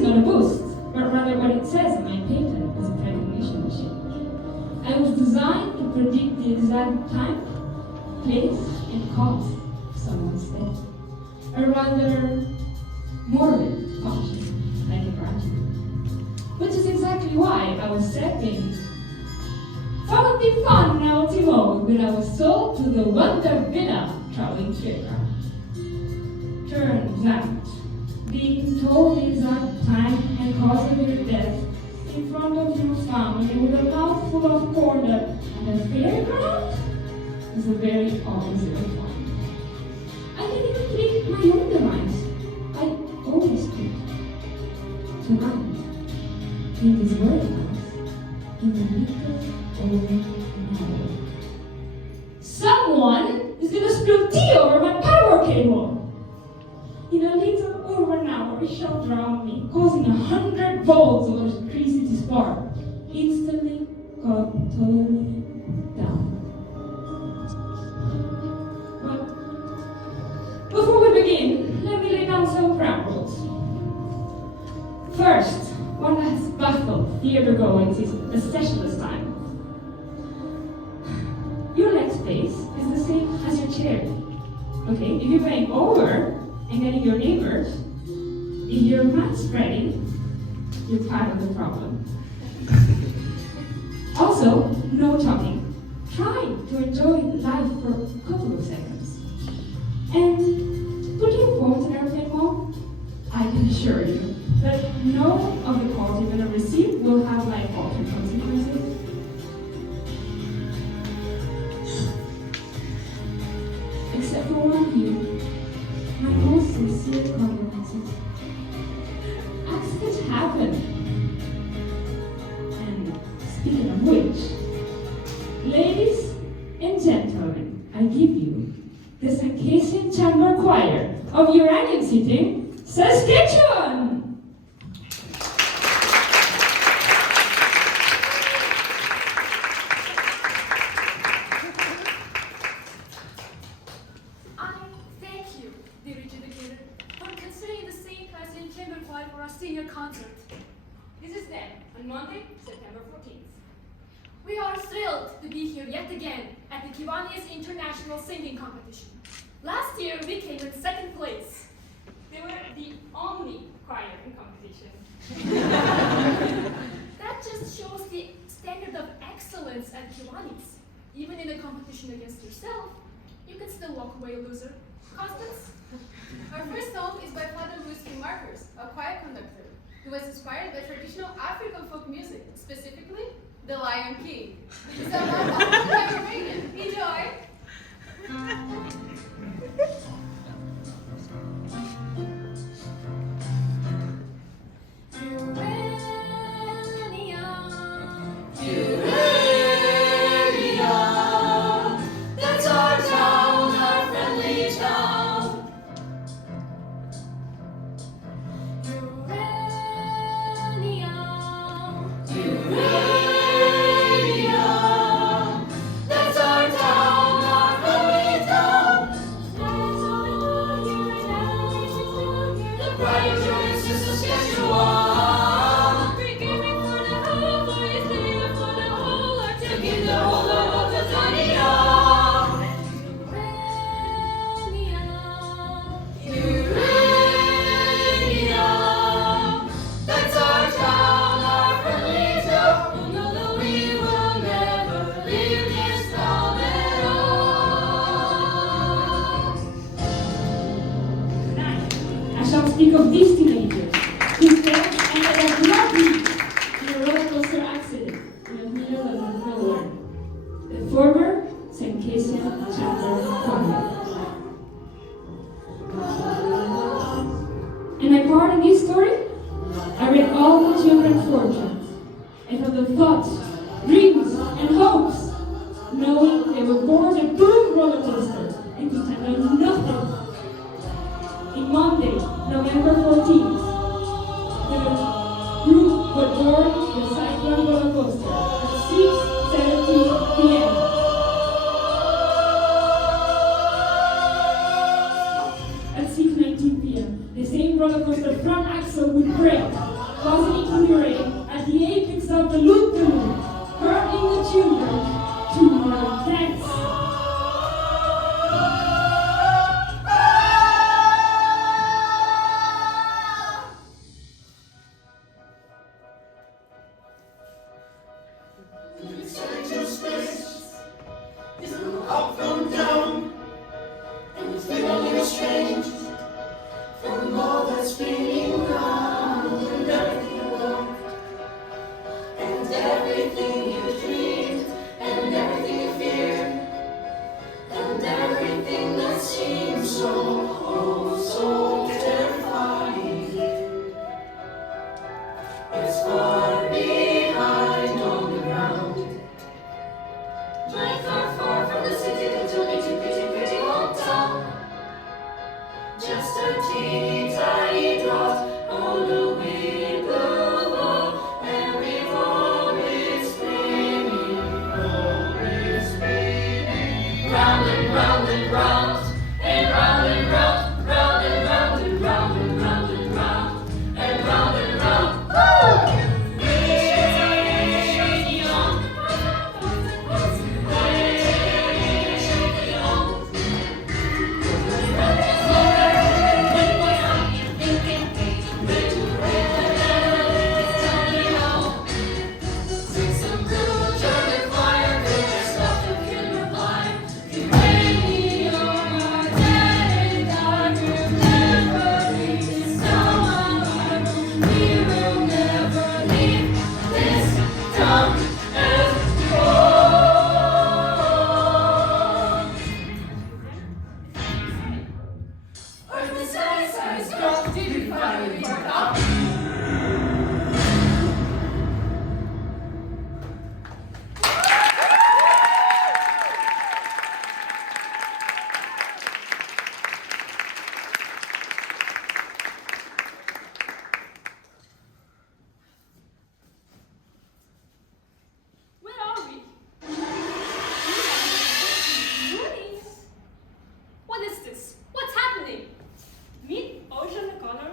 is not a boost, but rather what it says in my patent as a recognition machine. I was designed to predict the exact time, place, and cause of someone's death. A rather morbid function, like a graduate. Which is exactly why I was setting Family fun now to mode when I was sold to the Wonder Villa traveling fair. Turns out, being told the exact time and cause of your death in front of your family with a mouthful of corn and a fairground is a very opposite of fun. I can even predict my own demise. I always could. Tonight, in this warehouse, in the little old hour, someone is gonna spill tea over my power cable. In a little over an hour, it shall drown me, causing 100 volts of electricity spark. Instantly got totally down. But before we begin, let me lay down some ground rules. First, one that has baffled theater goings is a sessionless time. Your leg space is the same as your chair. Okay, if you're bending over and getting your neighbors, if you're mat spreading, you're part of the problem. Also, no talking. Try to enjoy life for a couple of seconds. And put your phones in airplane mode. I can assure you that none of the calls you're going to receive will have life-altering consequences. Except for one of you, my most sincere condolences. Accidents happen. And speaking of which, ladies and gentlemen, I give you the Saint Cassian Chamber Choir of Uranium sitting Saskatchewan! I thank you, dear educator, for considering the Saint Cassian Chamber Choir for our senior concert. This is then, on Monday, September 14th. We are thrilled to be here yet again at the Kiwania's International Singing Competition. Last year, we came in second place. They were the only choir in competition. That just shows the standard of excellence at Kiwani's. Even in a competition against yourself, you can still walk away a loser. Constance? Our first song is by Father Luis Marcus, a choir conductor, who was inspired by traditional African folk music, specifically the Lion King. So now, enjoy! That's our town, our friendly town. Uranium, that's our town, our friendly town. The pride of joy is Saskatchewan. We're giving for the whole, for it's there for the whole, our To give the whole of Betânia. Uranium, that's our town, our friendly town. No, no, we will never leave this town at all. Tonight, I shall speak of these teenagers whose deaths ended abruptly in a roller coaster accident in the middle of nowhere. The former Saint Cassian Chamber Choir. And my part in this story, I read all the children's fortunes, and from the thoughts, dreams, and hopes, knowing they were born a boom roller coaster and could handle nothing. In Monday, November 14th, the group would board the Cyclone roller coaster at 6:17 p.m. At 6:19 p.m., the same roller coaster front axle would break, was an itinerary at the apex of the loop, hurling the children to her deaths. Up from down, and it's feeling strange from all that's spinning round, and everything you loved, and everything you dreamed, and everything you feared, and everything that seems so, oh, so terrifying. It's far behind on the ground. Like far from the city, the pretty old town. Just a teeny tiny drop on the wind below, and we've always spinning, round and round and round, and round and round, round and round and round and round and round, and round and round. Woo!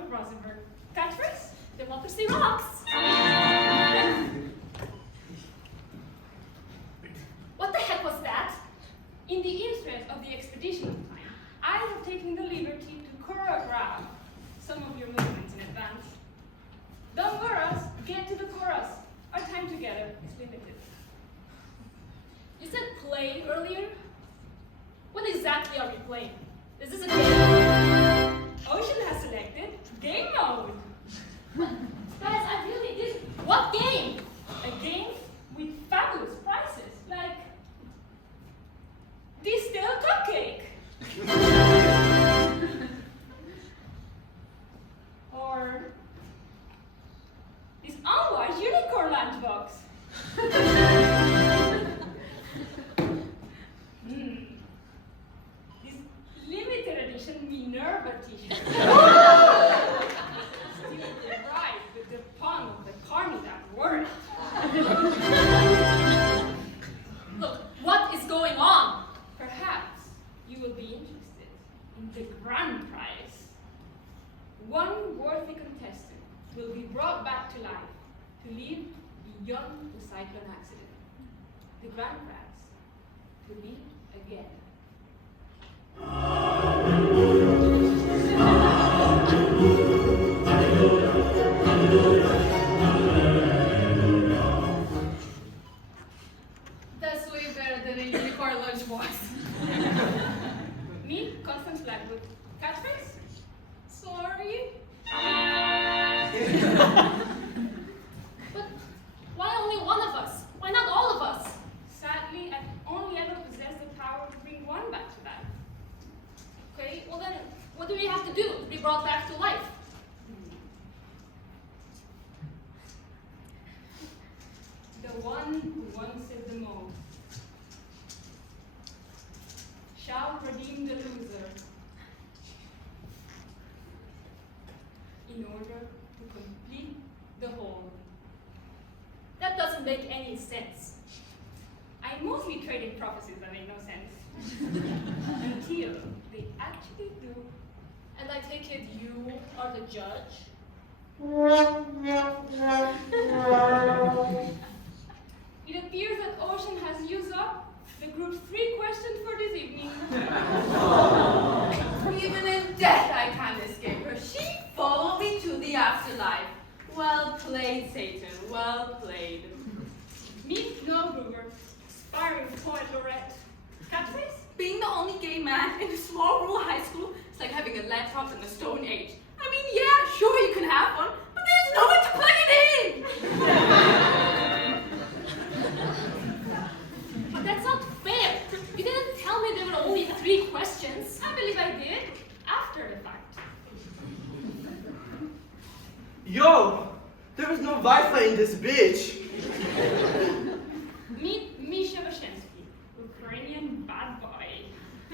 Rosenburg. Catchphrase? Democracy rocks! What the heck was that? In the interest of the expedition time, I have taken the liberty to choreograph some of your movements in advance. Don't worry us, get to the chorus. Our time together is limited. You said play earlier? What exactly are we playing? Is this a game? Ocean has selected game mode. Guys, I really did. What game? A game with fabulous prizes, like this stale cupcake. Or this unwise unicorn lunchbox. This limited edition Minerva t-shirt. Still derived with the pun of the Karnak word. Look, what is going on? Perhaps you will be interested in the grand prize. One worthy contestant will be brought back to life to live beyond the cyclone accident. The grand prize, to live again. That's way better than a unicorn lunchbox. Me, Constance Blackwood. Catchphrase? Sorry. But why only one of us? Why not all of us? Sadly, I've only ever possessed the power to bring one back to life. Okay, well then, what do we have to do to be brought back to life? The one who wanted the most shall redeem the loser in order to complete the whole. That doesn't make any sense. I mostly traded prophecies that make no sense. Until they actually do. And I take it you are the judge? Well played, Satan. Well played. Meet Noel Gruber, aspiring poet laureate. Catchphrase? Being the only gay man in a small rural high school is like having a laptop in the Stone Age. I mean, yeah, sure you can have one, but there's no one to plug it in! But that's not fair. You didn't tell me there were only 3 questions. I believe I did. After the fact. Yo! There is no Wi-Fi in this bitch! Meet Mischa Bachinski, Ukrainian bad boy.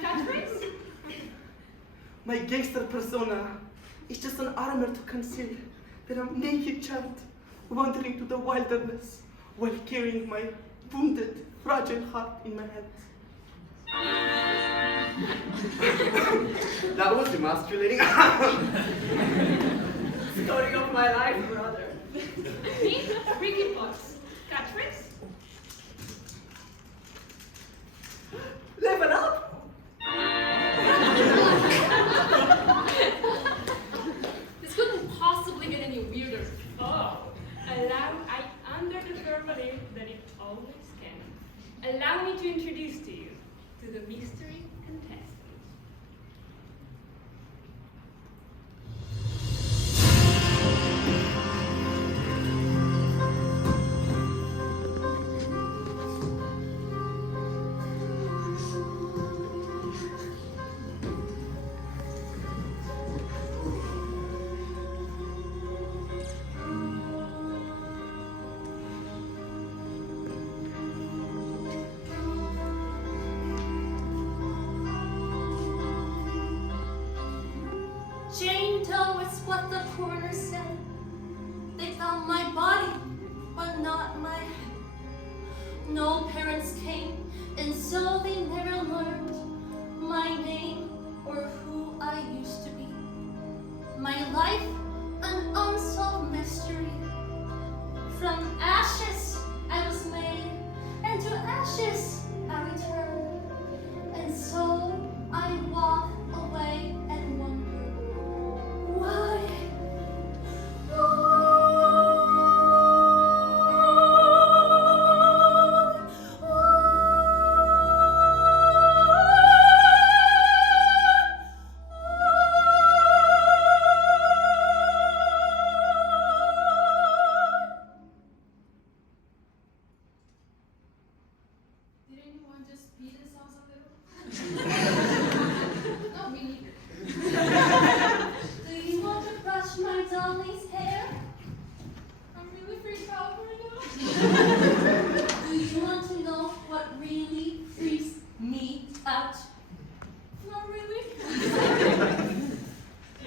Catchphrase? My gangster persona is just an armor to conceal that I'm naked child wandering to the wilderness while carrying my wounded, fragile heart in my hands. That was emasculating. Story of my life, brother. Meet Ricky Fox. Catchphrase? Level up! This couldn't possibly get any weirder. Oh, I under the firm belief that it always can. Allow me to introduce to you to the mystery contestant. Jane Doe is what the coroner said. They found my body, but not my head. No parents came, and so they never learned my name or who I used to be. My life, an unsolved mystery. From ashes I was made, and to ashes I return. And so I walk away and wonder. Why? Did anyone just speed this songs a little? No, me neither. Do you want to brush my dolly's hair? I'm really freaked out right now. Do you want to know what really freaks me out? Not really.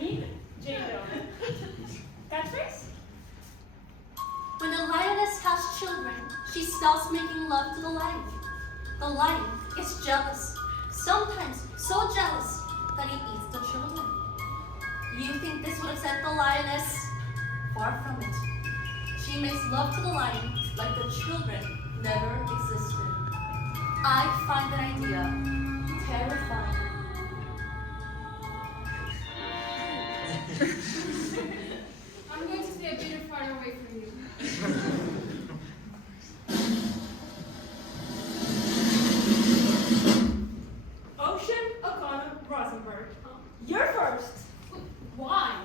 Meet Jane Doe. Catchphrase? When a lioness has children, she stops making love to the lion. The lion is jealous, sometimes so jealous that he eats the children. You think this would upset the lioness? Far from it. She makes love to the lion like the children never existed. I find that idea terrifying. I'm going to stay a bit farther away from you. Rosenburg. You're first. Why?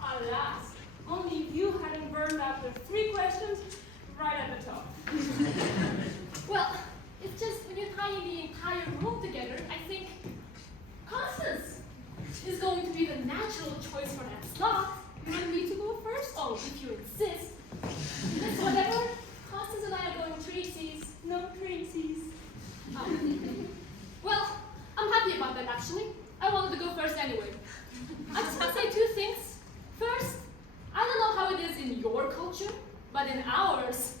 Alas, only if you hadn't burned out the 3 questions right at the top. Well, it's just when you're tying the entire room together, I think Constance is going to be the natural choice for that slot. You want me to go first? Oh, if you insist. It's whatever. Constance and I are going treaties. No crazies. Well, I'm happy about that actually. I wanted to go first anyway. I just want to say 2 things. First, I don't know how it is in your culture, but in ours,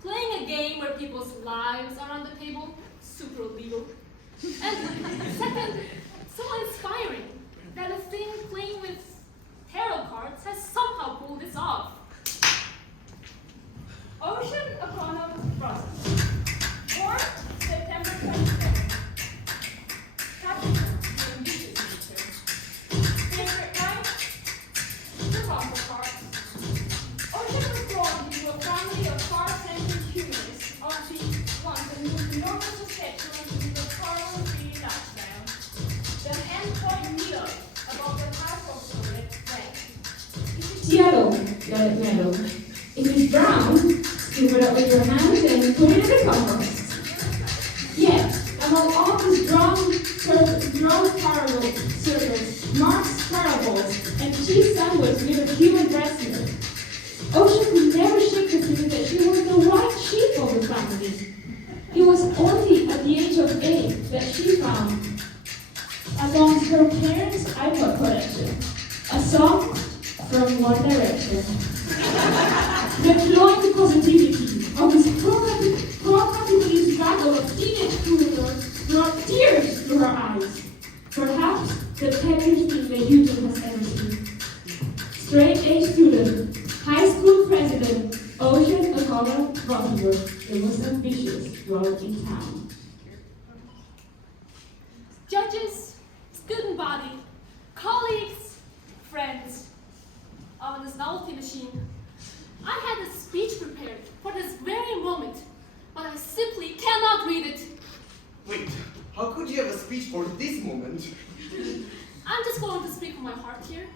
playing a game where people's lives are on the table, super illegal. And second, so inspiring that a thing playing with tarot cards has somehow pulled this off. Ocean Econo Process. 4 September 27th. Captain, the beaches teacher. Favorite night? The combo cards. your mental schedule and do the horrible free lifestyle. Then endpoint meal about the hypoxia rank. If it's yellow, let it mellow. If it's brown, scoop it up with your hand and put it in the compost. Yet, among all these drawn parallel circles, marks parables, and cheese sandwich with a human breast milk, Ocean could never shake the feeling that she was the right sheep of the family. It was only at the age of 8 that she found, amongst her parents' iPod collection, a song from One Direction. The glowing positivity of this pro-capitalist battle of teenage schoolgirls brought tears to her eyes. Perhaps the pettiest thing that YouTube has ever seen. Straight-A student, high school president, Ocean Agora Rosenburg, the most ambitious girl in town. Judges, student body, colleagues, friends, on this novelty machine. I had a speech prepared for this very moment, but I simply cannot read it. Wait, how could you have a speech for this moment? I'm just going to speak from my heart here.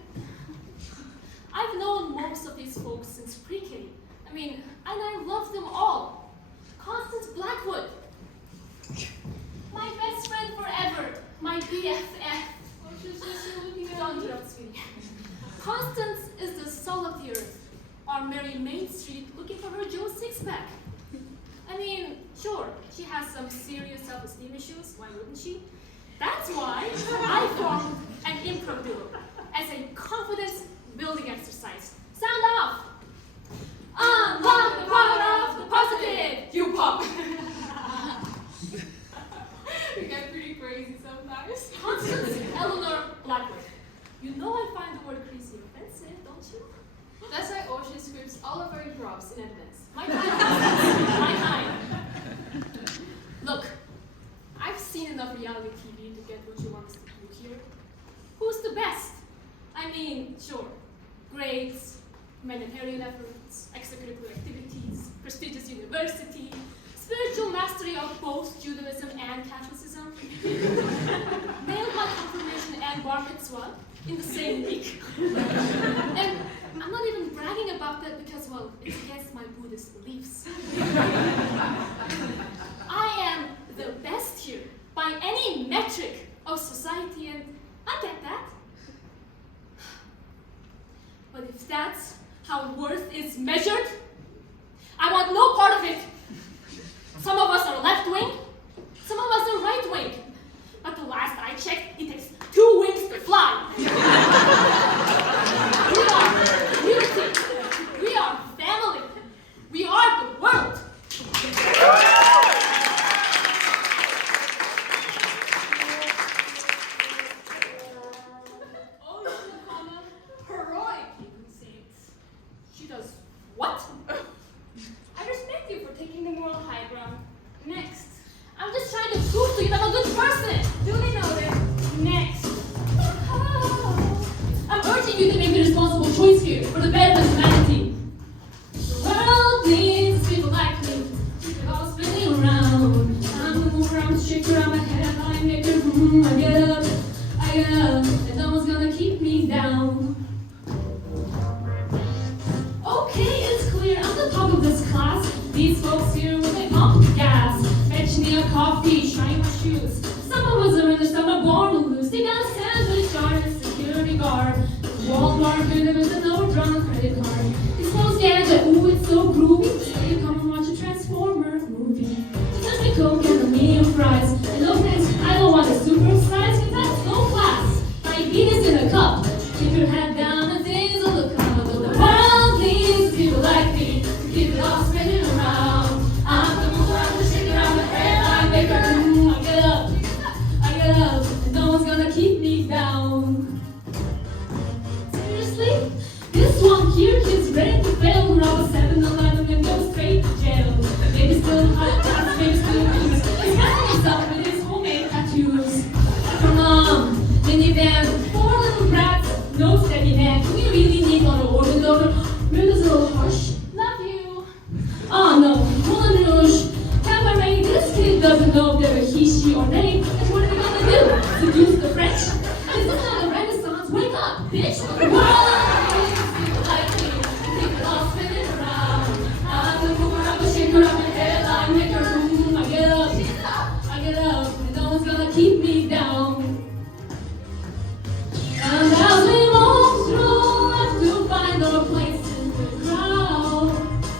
I've known most of these folks since pre-K. And I love them all. Constance Blackwood, my best friend forever, my BFF. Don't interrupt, sweetie. Constance is the soul of the earth, our Mary Main Street looking for her Joe six-pack. Sure, she has some serious self-esteem issues, why wouldn't she? That's why I formed an improv duo as a confidence building exercise. Sound off! Unlock the power of the positive! You pop! We get pretty crazy sometimes. Constance Eleanor Blackwood. You know I find the word crazy offensive, don't you? That's why Ocean scripts all of our drops in advance. My time. My time. Look, I've seen enough reality TV to get what you want us to do here. Who's the best? Sure, grades, humanitarian efforts, extracurricular activities, prestigious university, spiritual mastery of both Judaism and Catholicism, nailed my confirmation and bar mitzvah in the same week. And I'm not even bragging about that because, well, it's against my Buddhist beliefs. I am the best here by any metric of society, and I get that. But if that's how worth is measured, I want no part of it. Some of us are left-wing, some of us are right-wing. But the last I checked, it takes 2 wings to fly. We are unity. We are family. We are the world. Heroic, you can say it. She does what? I respect you for taking the moral high ground. Next. I'm just trying to prove to you that I'm a good person. Duly noted. Next. I'm urging you to make the responsible choice here for the better of humanity. The world needs people like me. Keep it all spinning around. I'm the mover, I'm the shaker, I'm a headline maker. I get up, and no one's gonna keep me down. Okay, it's clear, I'm the top of this class. These folks here with their pump gas. Fetch me a coffee, shine my shoes. Some of us are in the summer born to lose. They got a sandwich guard, a security guard. Walmart window with an overdrawn credit card. These folks get that, ooh, it's so groovy. So you come and watch a Transformer movie. Touch me Coke and a medium fries. And no thanks, I don't want a super size, cause that's no class. Diabetes in a cup. Keep your head down and things will look up. But the world needs people like me to keep it all spinning around. I'm the mover, I'm the shaker, I'm the headline maker. I get up, and no one's gonna keep me down. Seriously? This one here is ready to fail when I was she ordained. And what are we gonna do? Seduce the French? This is not a renaissance. Wake up, bitch! Like me, keep it all spinning around. I'm the mover, I'm the shaker, I'm the headline maker. I get up, and no one's gonna keep me down. And as we move through, have to find our place in the crowd.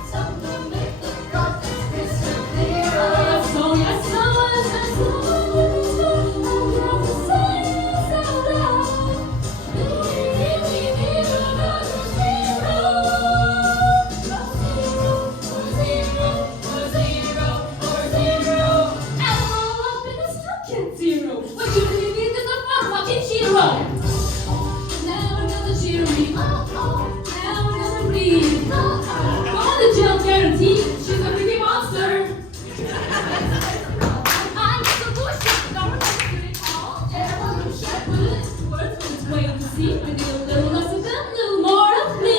Some to make the prophets disappear. So yes, someone is a superstar. I'm prophesying out loud. We need another zero. And we're all up in a still can't zero. What you really need is a fun fucking Shiro. Now we're gonna cheer me. Now we're gonna breathe. On the jail guarantee, she's a freaking monster. I'm the solution. No one else can it all. Evolution. Words when it's waiting to see. I need a little less of them, a little more of me.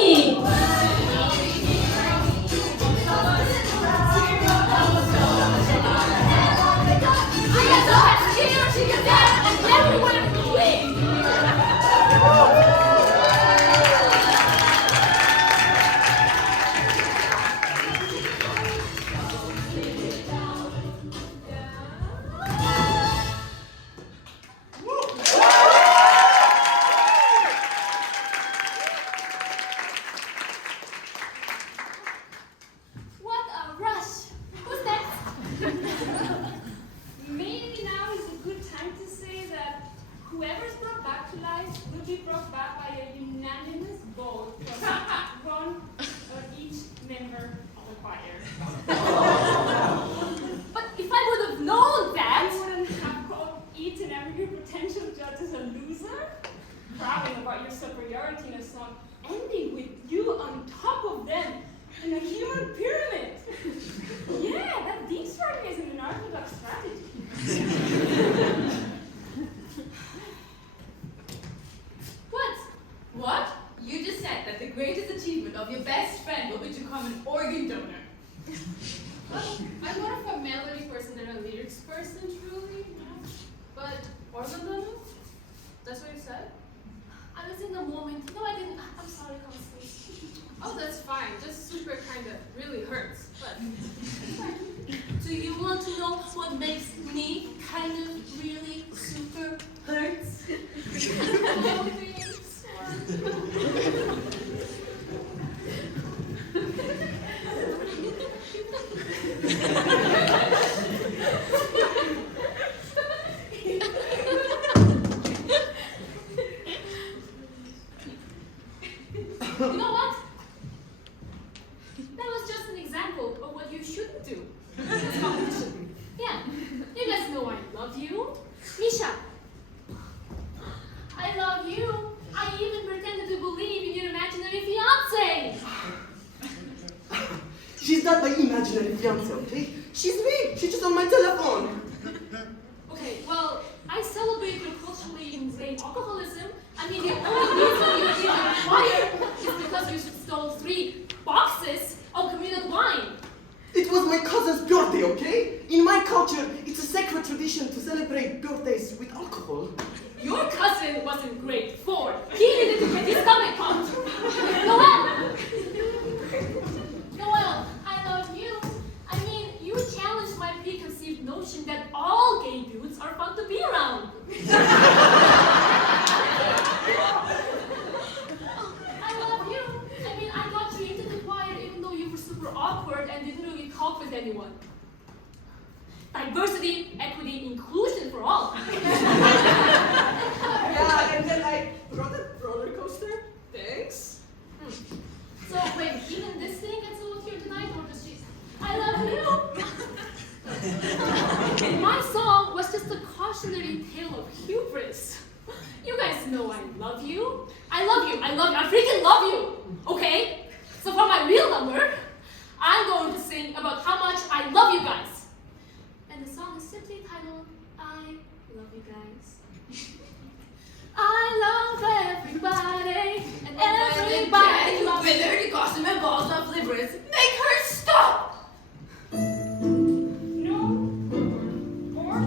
She gets up, she gets down, and everyone wins. What a rush! Who's next? Maybe now is a good time to say that whoever's brought back to life will be brought back by a unanimous vote from one of each member of the choir. But if I would have known I that, wouldn't have called each and every potential judge as a loser, bragging about your superiority in a song, ending with you on top of them in a human pyramid. Yeah, that deep strike is an unorthodox strategy. What? You just said that the greatest achievement of your best friend will be to become an organ donor. Well, I'm more of a melody person than a lyrics person, truly. But organ donor? That's what you said? I was in the moment. No, I didn't. I'm sorry, Constance. Oh, that's fine. Just super kinda really hurts. But Do you want to know what makes me kind of really super hurts? You know what? That was just an example of what you shouldn't do in this competition. Yeah, you guys know I love you. Mischa, I love you. I even pretended to believe in your imaginary fiancé. She's not my imaginary fiancé, okay? She's me. She's just on my telephone. Okay, well, I celebrate your culturally insane alcoholism. I mean, the only reason you're in the choir is because you stole 3 boxes of communal wine. It was my cousin's birthday, okay? In my culture, it's a sacred tradition to celebrate birthdays with alcohol. Your cousin was in grade 4. He needed to get his stomach pumped. Noel! Noel, I love you. I mean, you challenged my preconceived notion that all gay dudes are fun to be around. I love you. I mean, I got you into the choir even though you were super awkward and didn't really talk with anyone. Diversity, equity, inclusion for all. Yeah, and then I rode a roller coaster. Thanks. So wait, even this thing gets a look here tonight, or does she? I love you. My song was just a cautionary tale of hubris. You guys know I love you. I love you. I love you. I freaking love you. Okay. So for my real number, I'm going to sing about how much I love you guys. And the song is simply titled "I Love You Guys." I love everybody, and everybody loves With dirty costume and balls of livers, make her stop! No more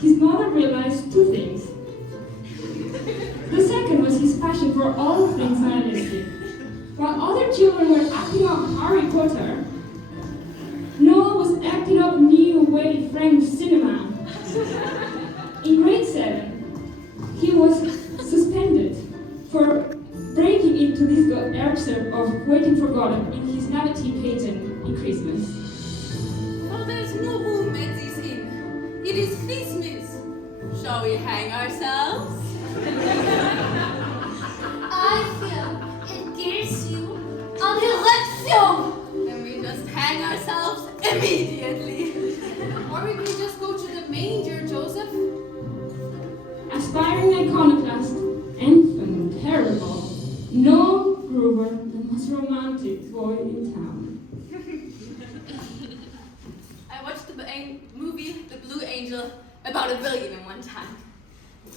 his mother realized two things. The second was his passion for all things nihilistic. While other children were acting up Harry Potter, Noel was acting up new wave French cinema. In grade 7, he was suspended for breaking into this excerpt of Waiting for God in his nativity pageant in Christmas. Oh, there's no room at this inn. It is Christmas. Shall we hang ourselves? I feel it gives you an erection. Then we just hang ourselves immediately. Or we can just go to the manger, Joseph. Aspiring iconoclast, infant, terrible, Noel Gruber, the most romantic boy in town. I watched the movie The Blue Angel about $1 billion in one time.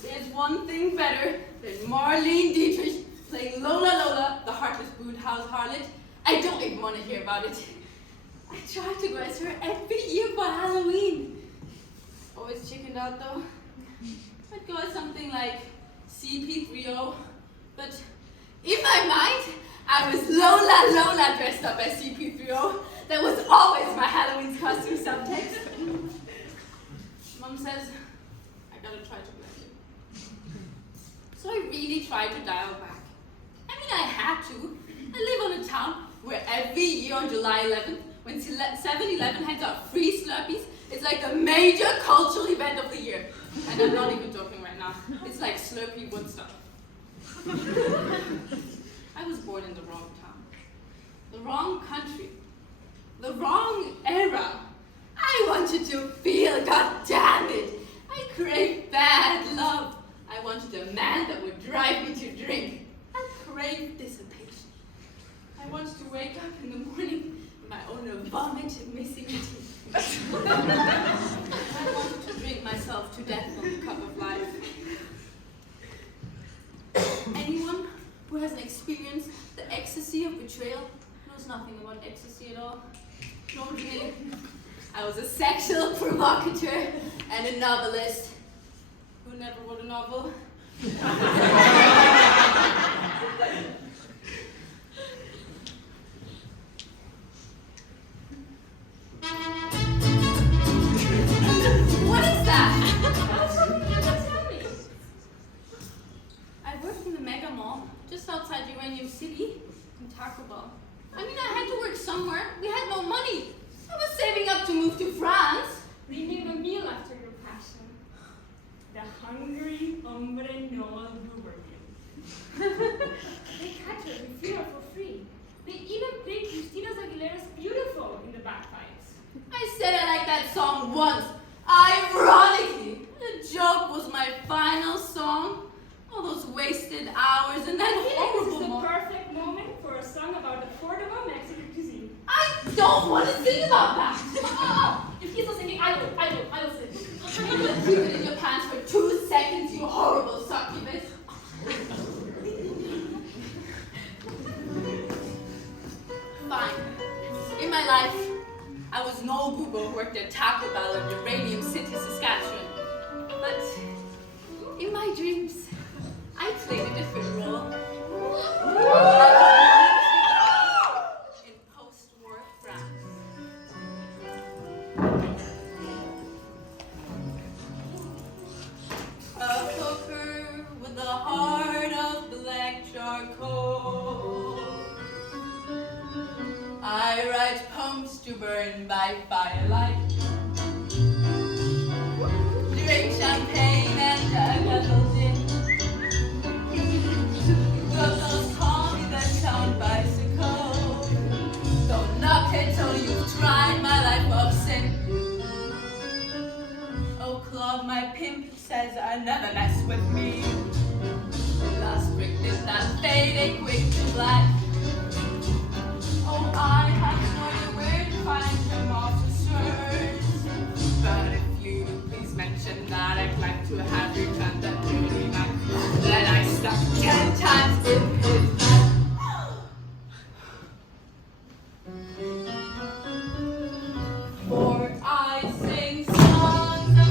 There's one thing better than Marlene Dietrich playing Lola Lola, the heartless brood house harlot. I don't even want to hear about it. I try to dress her every year for Halloween. Always chickened out though. I'd go as something like CP30, but in my mind, I was Lola Lola dressed up as CP30. That was always my Halloween costume subtext. Mom says, I gotta try to blend it. So I really tried to dial back. I mean, I had to. I live on a town where every year on July 11th, when 7-Eleven hands out free Slurpees, it's like a major cultural event of the year. And I'm not even joking right now. It's like Slurpee Woodstock. I was born in the wrong town, the wrong country, the wrong era. I wanted to feel, god damn it. I craved bad love. I wanted a man that would drive me to drink. I craved dissipation. I wanted to wake up in the morning with my own vomit missing teeth. I wanted to drink myself to death from the cup of life. Anyone who hasn't experienced the ecstasy of betrayal knows nothing about ecstasy at all. No, really. I was a sexual provocateur and a novelist who never wrote a novel. What is that? What's something you can tell me? I worked in the Mega Mall, just outside Uranium City, in Taco Bell. I mean, I had to work somewhere. We had no money. I was saving up to move to France. Rename a meal after your passion. The hungry hombre Noel Gruber meal. They catch her, we feed her for free. They even played Christina Aguilera's Beautiful in the bagpipes. I said I liked that song once. Ironically, the joke was my final song. All those wasted hours and that I feel like horrible this is the moment. perfect moment for a song about affordable Mexican cuisine. I don't want to sing about that. If he's not singing, I will sing. Keep it in your pants for 2 seconds, you horrible succubus. Fine. In my life, I was Noel Gruber who worked at Taco Bell in Uranium City, Saskatchewan. But in my dreams, I played a different role. In post-war France. A cooker with a heart of black charcoal. I write poems to burn by firelight. Drink champagne and a kettle gin. Girls call me the town bicycle. Don't knock it till you've tried my life of sin. Oh, Claude, my pimp says I never mess with me. Last spring did that fade quick to black. Oh, I have no idea where to find them officers. But if you please mention that I'd like to have returned that dirty back, then I stuck 10 times in his back. For I sing songs of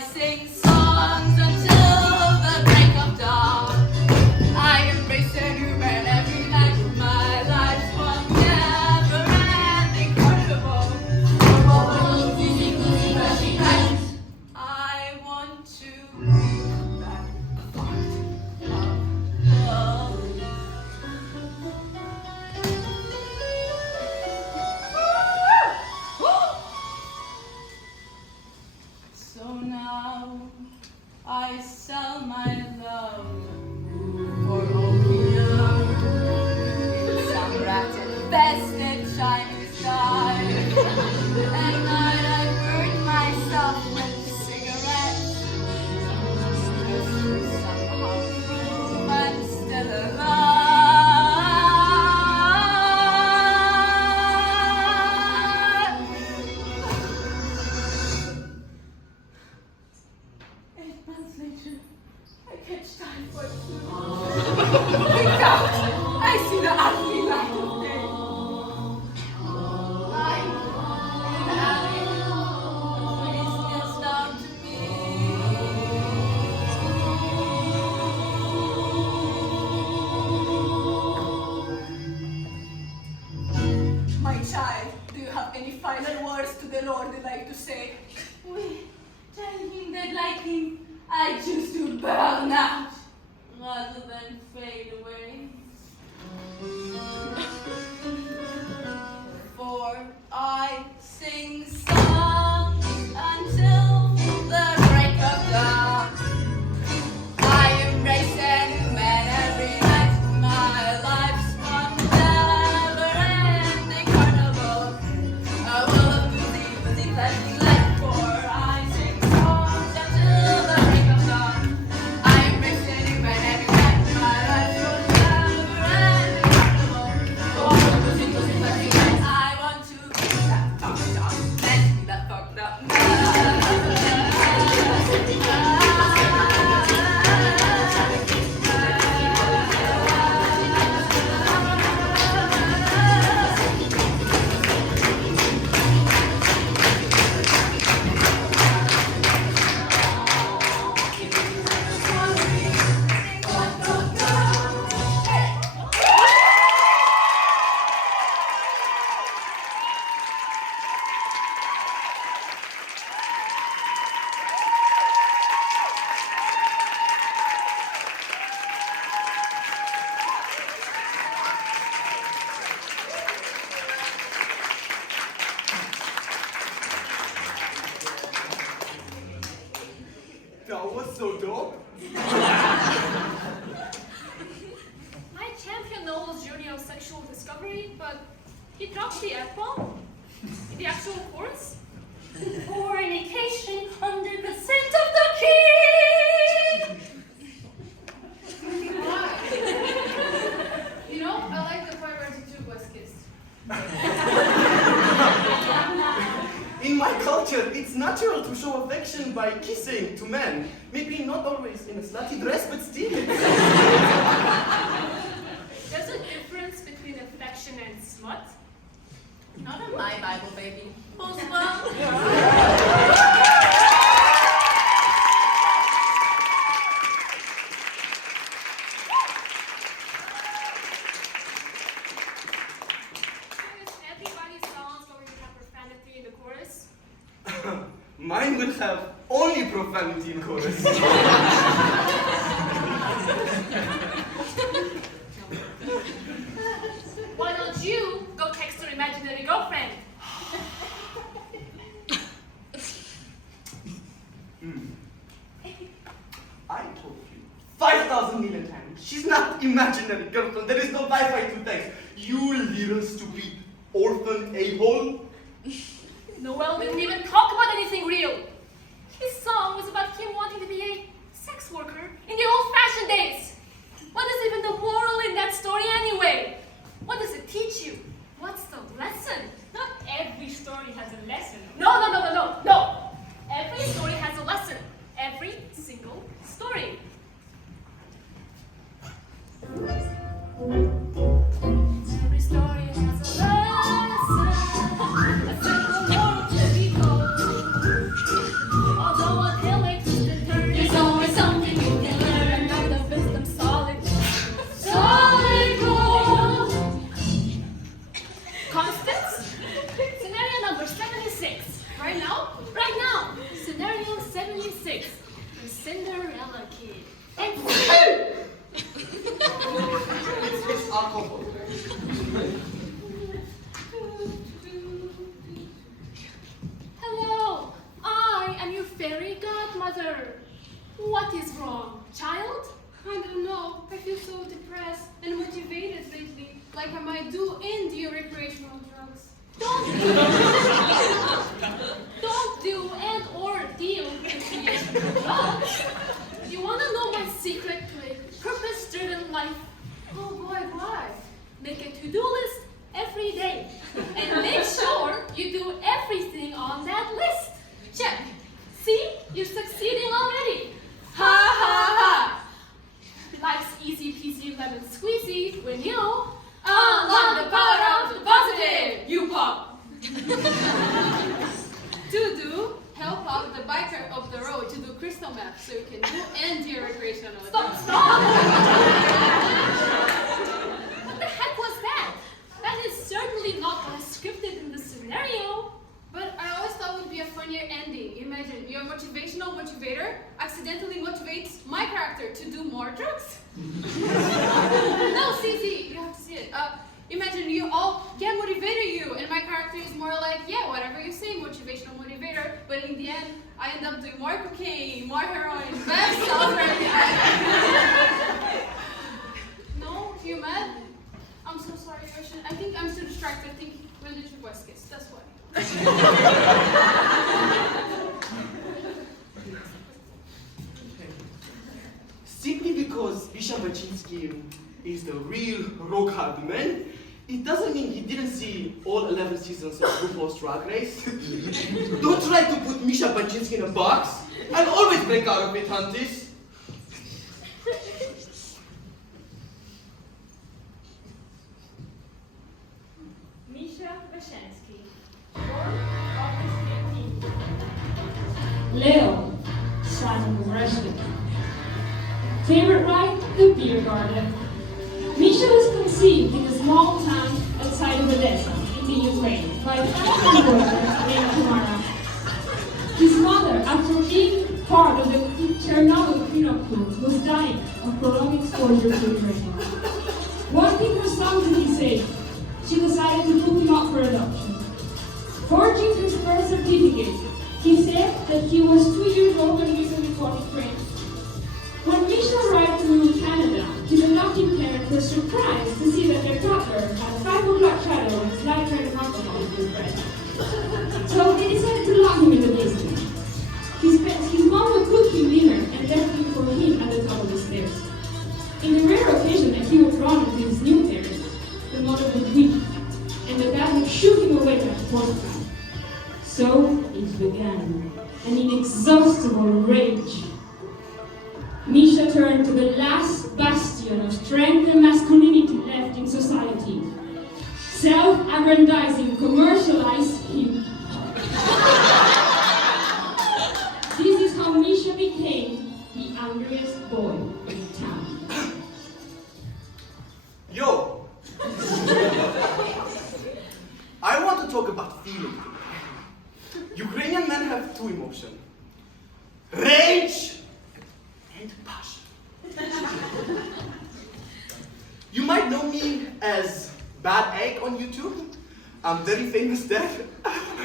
sing songs until the break of dawn. I embrace a new man every night of my life. One never-ending carnival. I want to bring back a part of love. So now I sell my love for opium. Some rat-infested Chinese guy. At night I burn myself with cigarettes. Just to somehow prove I'm still alive. 8 months later, I catch typhoid flu. Freak out! I see the ugly light of day. Lying in the alley, the face kneels down to me. My child, do you have any final words to the Lord you'd like to say? We tell him that like him, I choose to burn out rather than fade away. For I sing songs until the break of dawn. I embrace a new man every night. My life's one never-ending carnival. A world of boozy, flashing light. For I sing songs until the break of dawn. I embrace a new man every night. My life's one never-ending carnival. A world of boozy, flashing light. I want to be that fucked up, and be that fucked up man. That was so dope. I champion Noel's journey of sexual discovery, but he dropped the F-bomb in the actual chorus. Fornication, 100% of the king! Why? You know, I like the part where the two was kissed. In my culture, it's natural to show affection by kissing to men. Maybe not always in a slutty dress, but still. There's a difference between affection and smut. Not in my Bible, baby. Bonsoir. Is everybody's songs going to have profanity in the chorus? Mine will have only profanity in chorus. Why don't you go text your imaginary girlfriend? I told you 5,000 million times. She's not imaginary, girlfriend. There is no Wi-Fi to text. You little stupid orphan a-hole. Noel didn't even talk about anything real. His song was about him wanting to be a sex worker in the old-fashioned days. What is even the moral in that story anyway? What does it teach you? What's the lesson? Not every story has a lesson. No. Every story has a lesson. Every single story. Every story has a lesson. A simple moral to be told. 6, the Cinderella Kid. It's alcohol. Hello, I am your fairy godmother. What is wrong, child? I don't know. I feel so depressed and motivated lately, like I might do in the recreational drugs. Don't do and or deal with drugs. You wanna know my secret to a purpose-driven life? Oh boy, why? Make a to-do list every day and make sure you do everything on that list. Check. See, you're succeeding already. Ha ha ha. Life's easy peasy lemon squeezy when you unlock the power of the positive. You pop. To help out the biker up the road to do crystal meth so you can do and your recreational Stop, drugs. stop. What the heck was that? That is certainly not what is scripted in the scenario. But I always thought it would be a funnier ending. Imagine your motivational motivator accidentally motivates my character to do more drugs. No, see, you have to see it. Imagine you all get motivated you, and my character is more like, yeah, whatever you say, motivational motivator. But in the end, I end up doing more cocaine, more heroin, bad stuff. No, you mad? I'm so sorry, Ocean. I think I'm too distracted. I think religion was kiss. That's why. Simply because Mischa Bachinski is the real rock-hard man, it doesn't mean he didn't see all 11 seasons of RuPaul's Drag Race. Don't try to put Mischa Bachinski in a box. I'll always break out of it, Hunties. Mischa Bachinski, born August 15th. Leo, son of Russian. Favorite ride? The beer garden. Mischa was conceived in a small town outside of Odessa, in the Ukraine, by a family worker named Tamara. His mother, after being part of the Chernobyl cleanup crew, was dying of prolonged exposure to uranium. Wanting her son to be safe, she decided to put him up for adoption. Forging his birth certificate, he said that he was 2 years old and recently taught French. When Mischa arrived to Canada, his adoptive parents were surprised to see that their daughter had 5 o'clock shadow and slight trace of alcohol in his breath. So they decided to lock him in the basement. His mom would cook him dinner and left him for him at the top of the stairs. In the rare occasion that he was drawn into his new parents, the mother would weep, and the dad would shoot him away like a porcupine. So it began, an inexhaustible rage. Mischa turned to the last bastion of strength and masculinity left in society. Self-aggrandizing, commercialized him. This is how Mischa became the angriest boy in town. Yo! I want to talk about feeling. Ukrainian men have 2 emotions. Rage and passion. You might know me as Bad Egg on YouTube. I'm very famous there.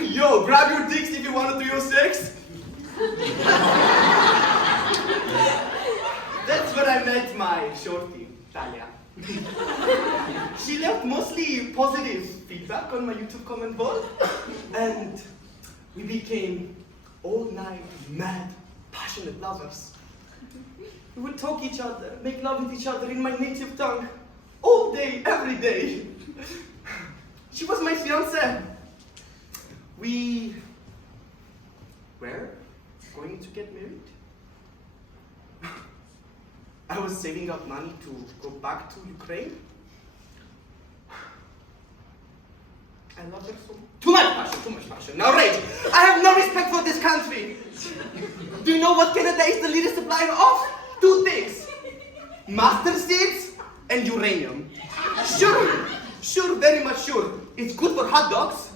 Yo, grab your dicks if you want to do your sex. That's where I met my shorty, Talia. She left mostly positive feedback on my YouTube comment board, and we became all-night, mad, passionate lovers. We would talk each other, make love with each other in my native tongue, all day, every day. She was my fiancée. We were going to get married. I was saving up money to go back to Ukraine. I love her so much. Too much passion. Now, rage. I have no respect for this country. Do you know what Canada is the leading supplier of? 2 things. Mustard seeds and uranium. Sure, very much sure. It's good for hot dogs,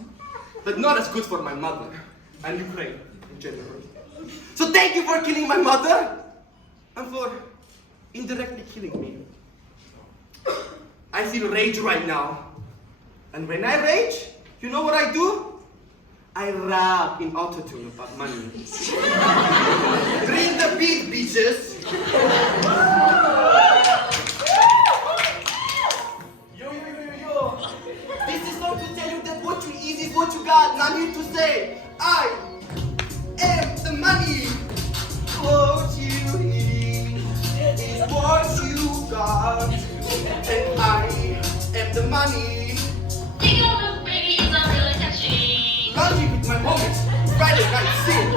but not as good for my mother and Ukraine in general. So thank you for killing my mother and for indirectly killing me. I feel rage right now. And when I rage, you know what I do? I rap in autotune about money. Bring the beat, bitches. Yo. This is not to tell you that what you eat is what you got. And I'm here to say, I am the money. What you eat is what you got. And I am the money. Think of the baby, it's not really catchy. Laundry with my moments. Friday night sing.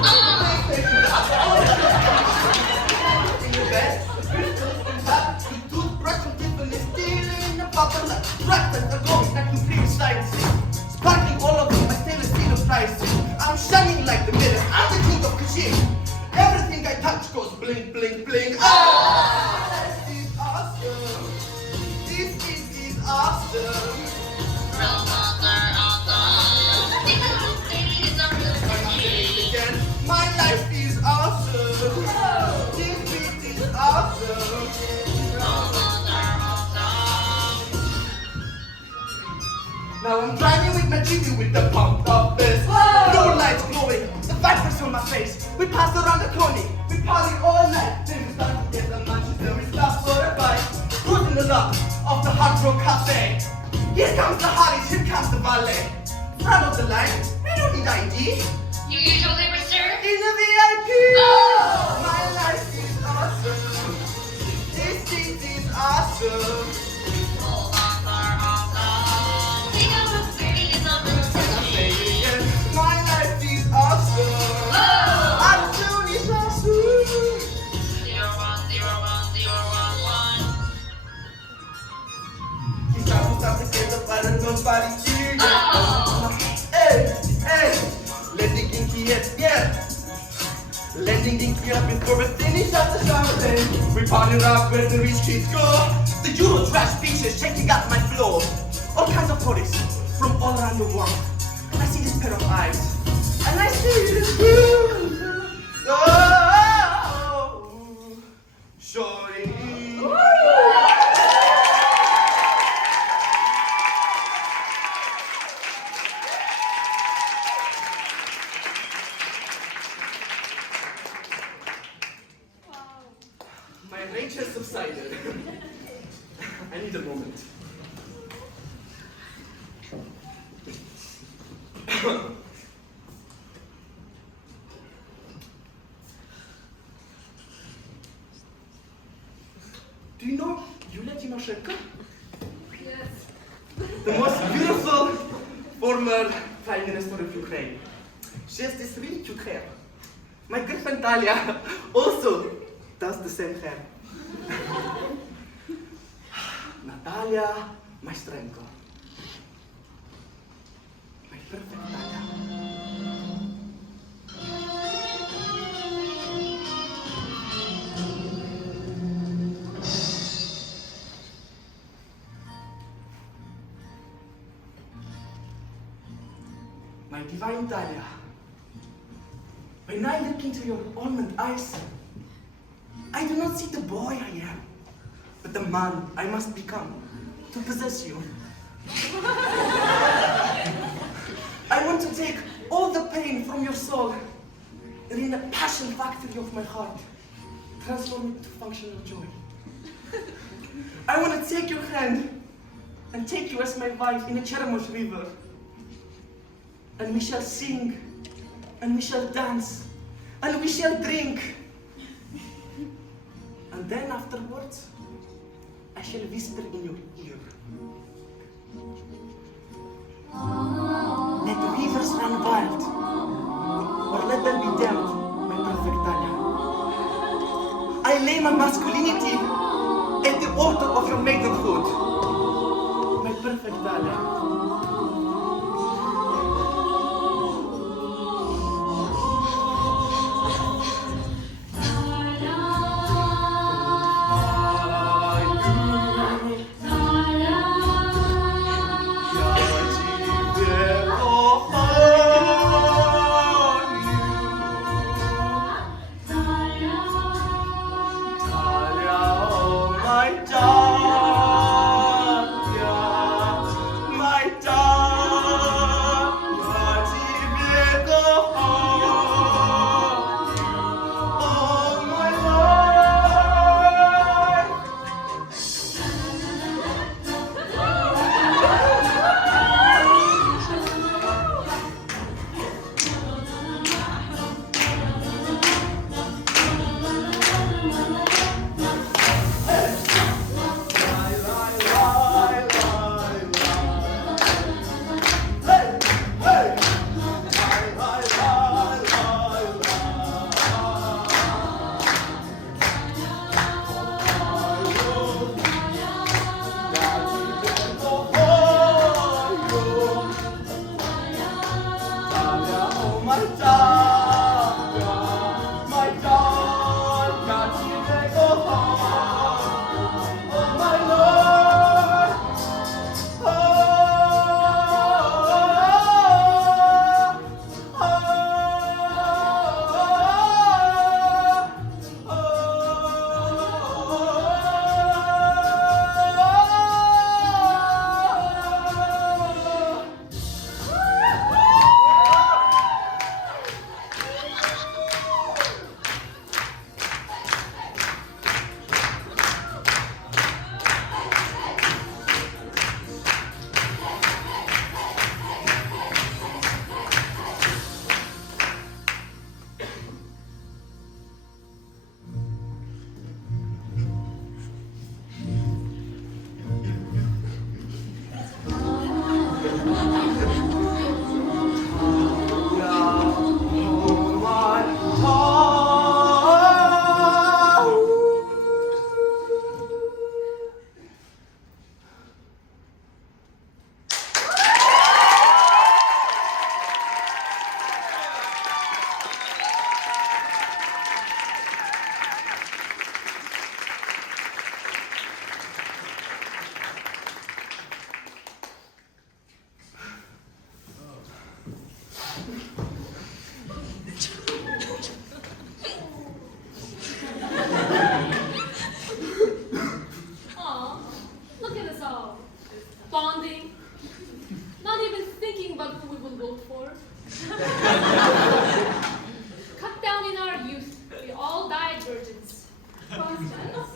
In the bed, the toothbrush and Tiffany stealing a bubble like breakfast are going like to free science. Sparkling all over my stainless steel of price. I'm shining like the mirror. I'm the king of Kashim. Everything I touch goes bling, bling, bling. Ah! This is awesome. This is awesome. Robots are awesome. Think of the baby, it's not really catchy. Again, my life is awesome. This beat is awesome. Robots are awesome. Now I'm driving with my TV with the pumped up bass. Blue lights glowing, the vipers on my face. We pass around the corner, we party all night. Then we start to get the munchies, then we stop for a bite. Cruising the lot of the Hard Rock Cafe. Here comes the hotties, here comes the valet. Front of the line, we don't need ID. You usually reserve? In the VIP. Oh! My life is awesome. This beat is awesome. Robots are awesome. Think of the baby, it's not really catchy. My life is awesome. Oh! I'm doing is awesome. 0 1 0 1 0 1 1. He's trying to stop the kids up and nobody cheering. Oh! Hey. Letting Dinky yeah. Letting Dinky up before we finish up the summer day. We party rock where the rich kids go. The Euro trash beaches checking out my floor. All kinds of tourists from all around the world. And I see this pair of eyes. And I see this blue. Oh, shorty. My rage has subsided. I need a moment. Do you know Yulia Tymoshenko? Yes. The most beautiful former Prime Minister of Ukraine. She has this really cute hair. My girlfriend Talia also does the same hair. Natalia Maestrenko. My perfect Talia. My divine Talia. When I look into your almond eyes, I do not see the boy I am, but the man I must become to possess you. I want to take all the pain from your soul and in the passion factory of my heart, transform it to functional joy. I want to take your hand and take you as my wife in the Chermosh River. And we shall sing, and we shall dance, and we shall drink. And then afterwards, I shall whisper in your ear. Let the rivers run wild, or let them be damned, my perfect Tanya. I lay my masculinity at the altar of your maidenhood, my perfect Tanya. Constance?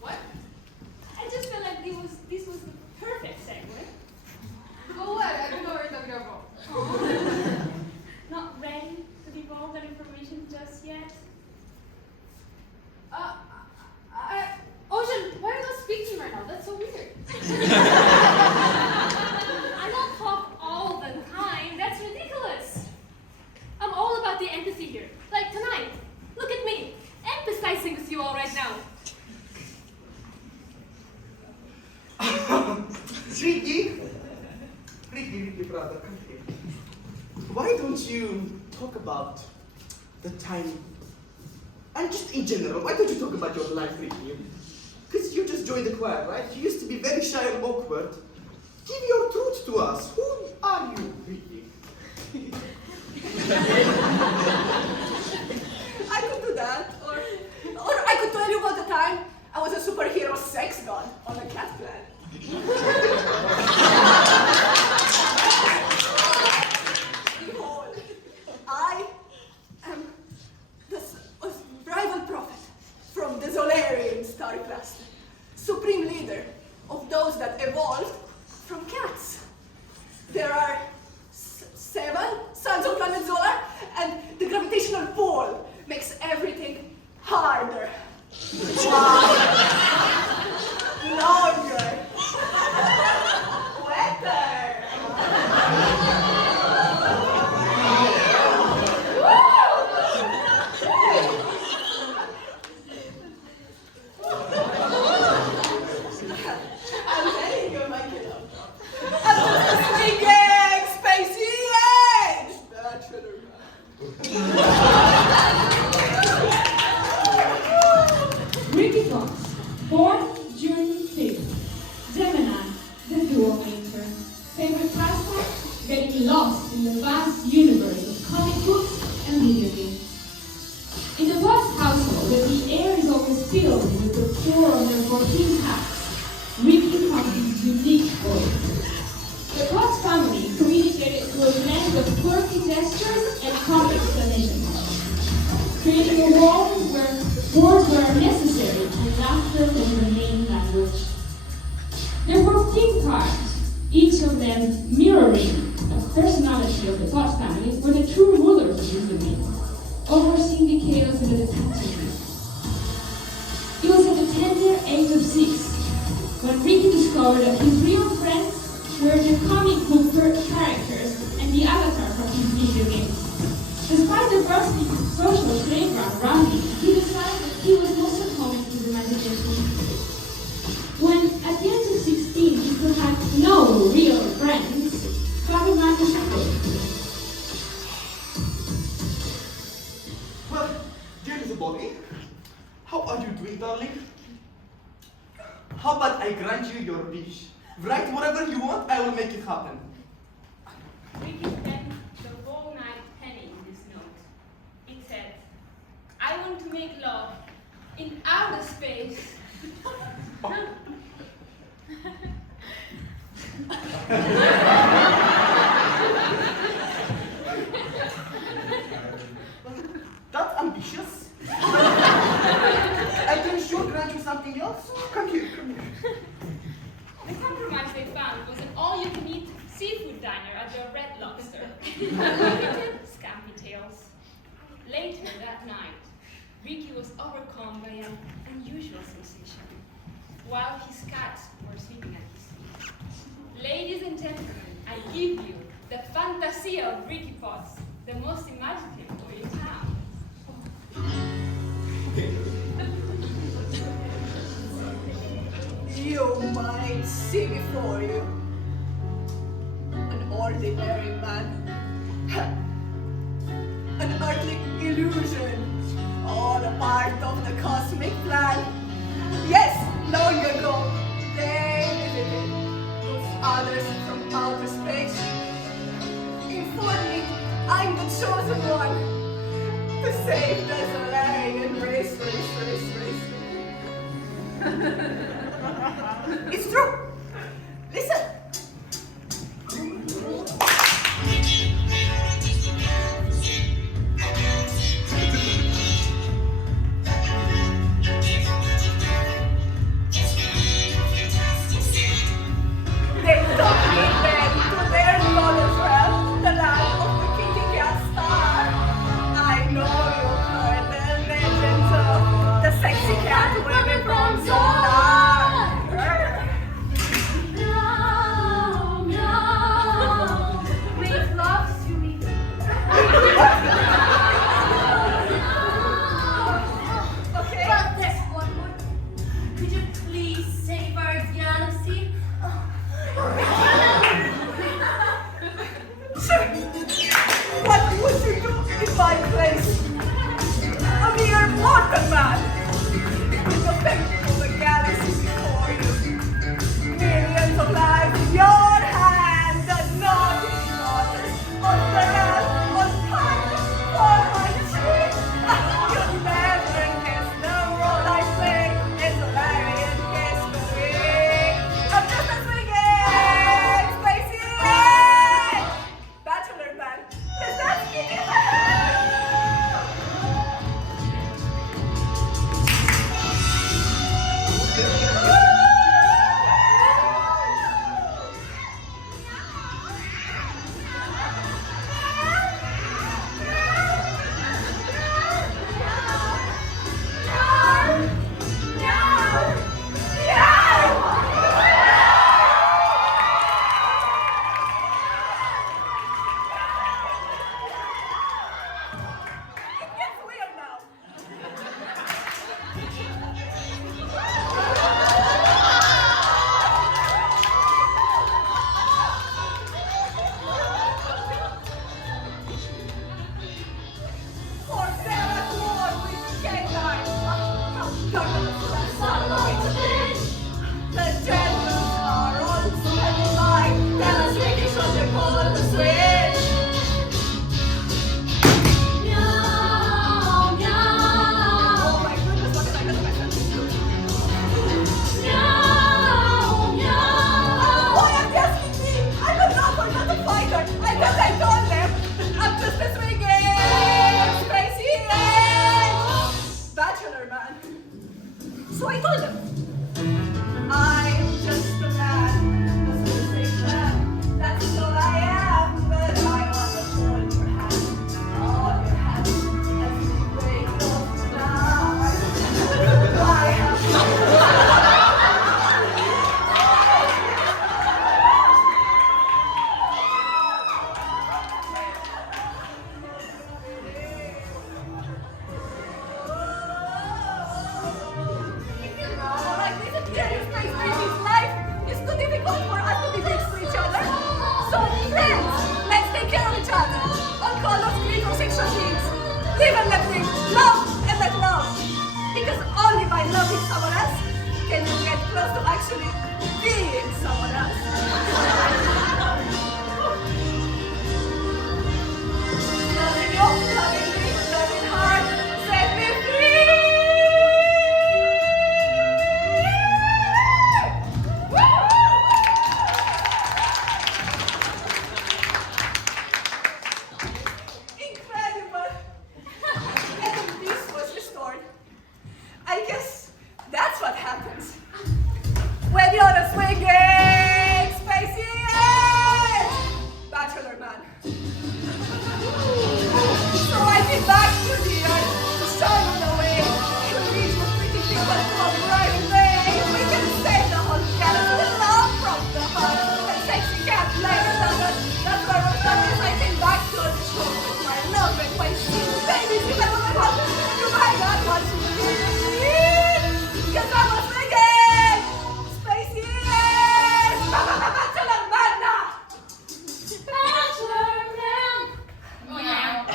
What? I just felt like this was the perfect segue. Oh, what? I don't know what you're talking about. Not ready to divulge that information just yet. Ocean, why are you not speaking right now? That's so weird. I don't talk all the time. That's ridiculous. I'm all about the empathy here. Like tonight. Look at me. Empathizing with you all right now. Ricky, brother, come here. Why don't you talk about the time, and just in general, why don't you talk about your life, Ricky? Because you just joined the choir, right? You used to be very shy and awkward. Give your truth to us. Who are you, Ricky? I could do that, or I could tell you about the time I was a superhero sex god on a cat planet. Behold, I am the rival prophet from the Solarian star cluster, supreme leader of those that evolved from cats. There are 7 suns of planet Zola, and the gravitational pull makes everything harder, longer, wetter. I'm telling you, my kiddo. I'm just a sneaking, spacey age bachelor. Ricky Fox, born June 5th. Gemini, the dual nature. Favorite pastime? Getting lost in the vast universe of comic books and video games. In the Fox household, where the air is always filled with the pour on their 14 hats, Ricky found his unique voice. The Fox family communicated through a blend of quirky gestures and comic explanations, creating a world where words were necessary and laughter was the main language. There were 14 cards, each of them mirroring the personality of the Fox family, were the true rulers of this domain, overseeing the chaos in the detachment. It was at the tender age of 6 when Ricky discovered that his real friends were the comic book characters and the avatars of his video games. Despite the rusty social playground around him, he decided that he was most at home in his imagination. When, at the age of 16, he still had no real friends, Father Marcus approached. Well, dear little Bobby, how are you doing, darling? How about I grant you your wish? Write whatever you want, I will make it happen. Ricky spent the whole night penning this note. It said, I want to make love in outer space. That's ambitious. I can sure grant you something else. Come here, come here. The compromise they found was an all-you-can-eat seafood diner at the Red Lobster. Unlimited scampi tails. Later that night, Ricky was overcome by an unusual sensation, while his cats were sleeping at his feet. Ladies and gentlemen, I give you the fantasia of Ricky Potts, the most imaginative boy in town. You might see before you an ordinary man, an earthly illusion, all a part of the cosmic plan. Yes, long ago, they visited those others from outer space. Inform me, I'm the chosen one to save the Solarian race. It's true. Listen. So I told them, I'm just a man, a same man. That's all I am, but I want to hold your hand, all your hands, as we break off now. I have live and let live, love and let love. Because only by loving someone else can you get close to actually being someone else. Loving you, loving me, loving hard, set me free. Incredible. And the peace was restored. I guess that's what happens when you're a swinging, spacey bachelor man. So I came back to the earth to shine on the way, to reach the pretty people from right away. We can save the whole galaxy with love from the heart. And sexy cat like a lover. That's where we're done. I came back to the show with my love and my sweet baby. See my woman love. You might not want to leave. Because I'm a swinging, spacey bachelor man now. Bachelor man. Oh, yeah.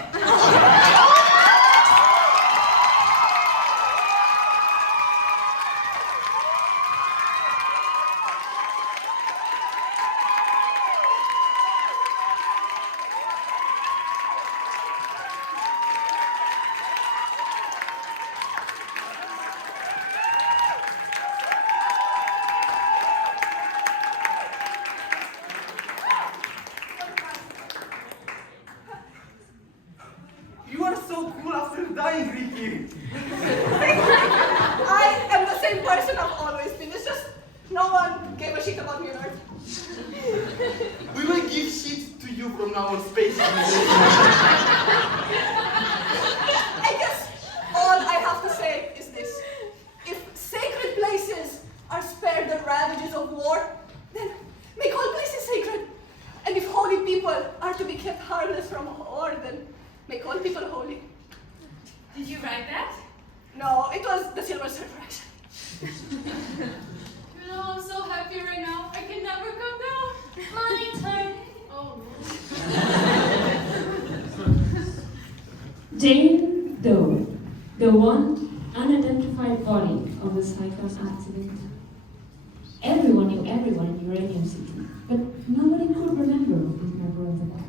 You are so cool after dying, Ricky. I am the same person I've always been. It's just no one gave a shit about me on Earth. We will give shit to you from now on, space. I guess all I have to say is this. If sacred places are spared the ravages of war, then make all places sacred. And if holy people are to be kept harmless from war, then make all people holy. Did you write that? No, it was the Silver Surfer actually. You know, I'm so happy right now. I can never come down. My turn. Oh, Jane Doe, the one unidentified body of the Cyclone accident. Everyone knew everyone in Uranium City, but nobody could remember this member of the choir.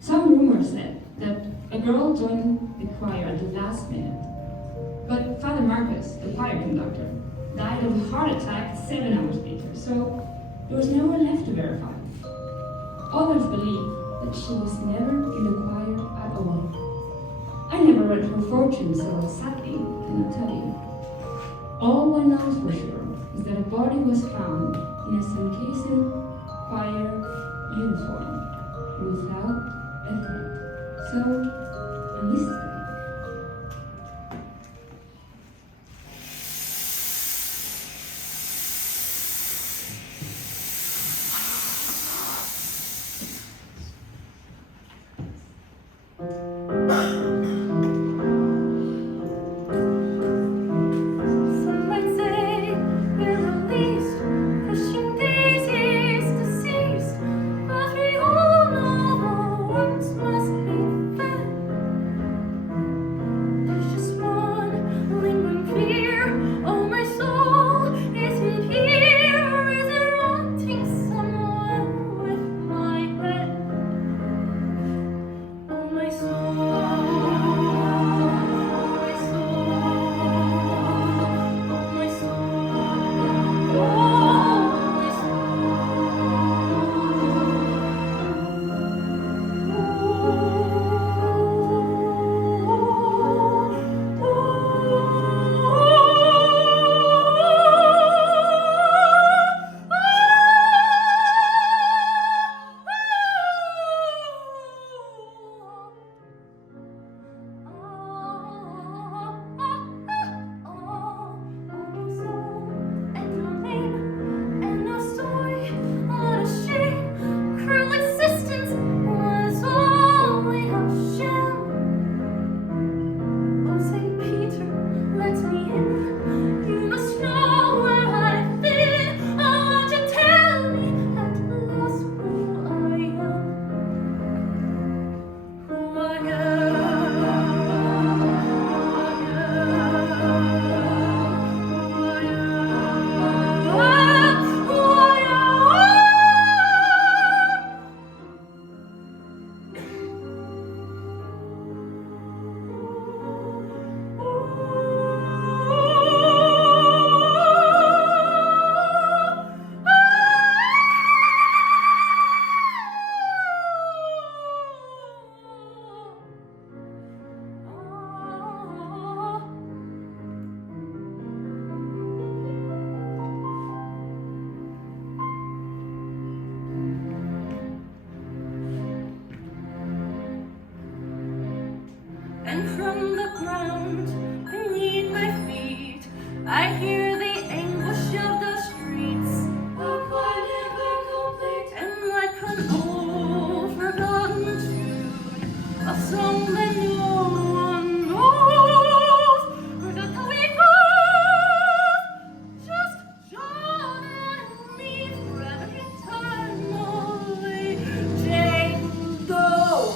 Some rumors said that a girl joined the choir at the last minute, but Father Marcus, the choir conductor, died of a heart attack 7 hours later, so there was no one left to verify. Others believe that she was never in the choir at all. I never read her fortune, so sadly cannot tell you. All one knows for sure is that a body was found in a Saint Cassian choir uniform without a head. So, a mystery. Some might say we're released, pushing daisies deceased, but we all know the words must be fed. ground beneath my feet. I hear the anguish of the streets, a cry never complete, and like an old forgotten tune, a song that no one knows, where the goes, just John and me forever eternally. Jane Doe.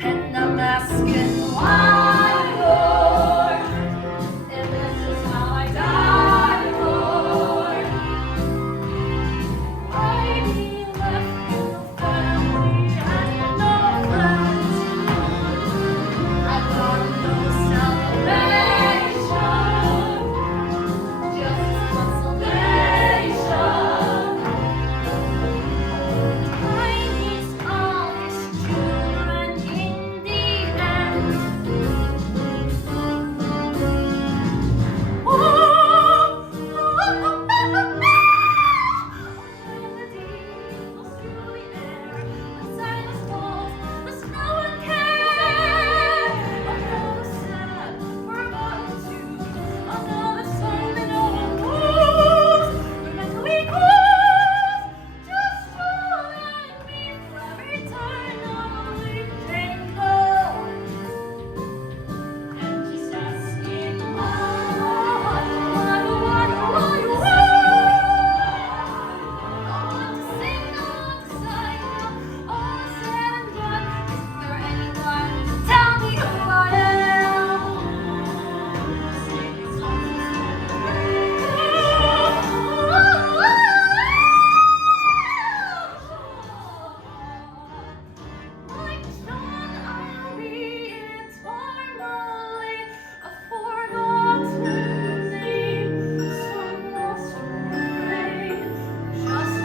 And I'm asking why, Lord, if this is how I die, Lord. Why be left with no family and no friends? I've got no salvation, just consolation. I miss all his children in the end. Melody flows through the air, the silence falls, does no one care? Another sad, forgotten tune, another song that no one knows. Where mentally goes, just you and me forever eternally. Jane Doe. And just asking Why? I want to sing, I want to sigh, all said and done. Is there anyone to tell me who I am? Like John, I'll be eternally a forgotten name, some lost ray, just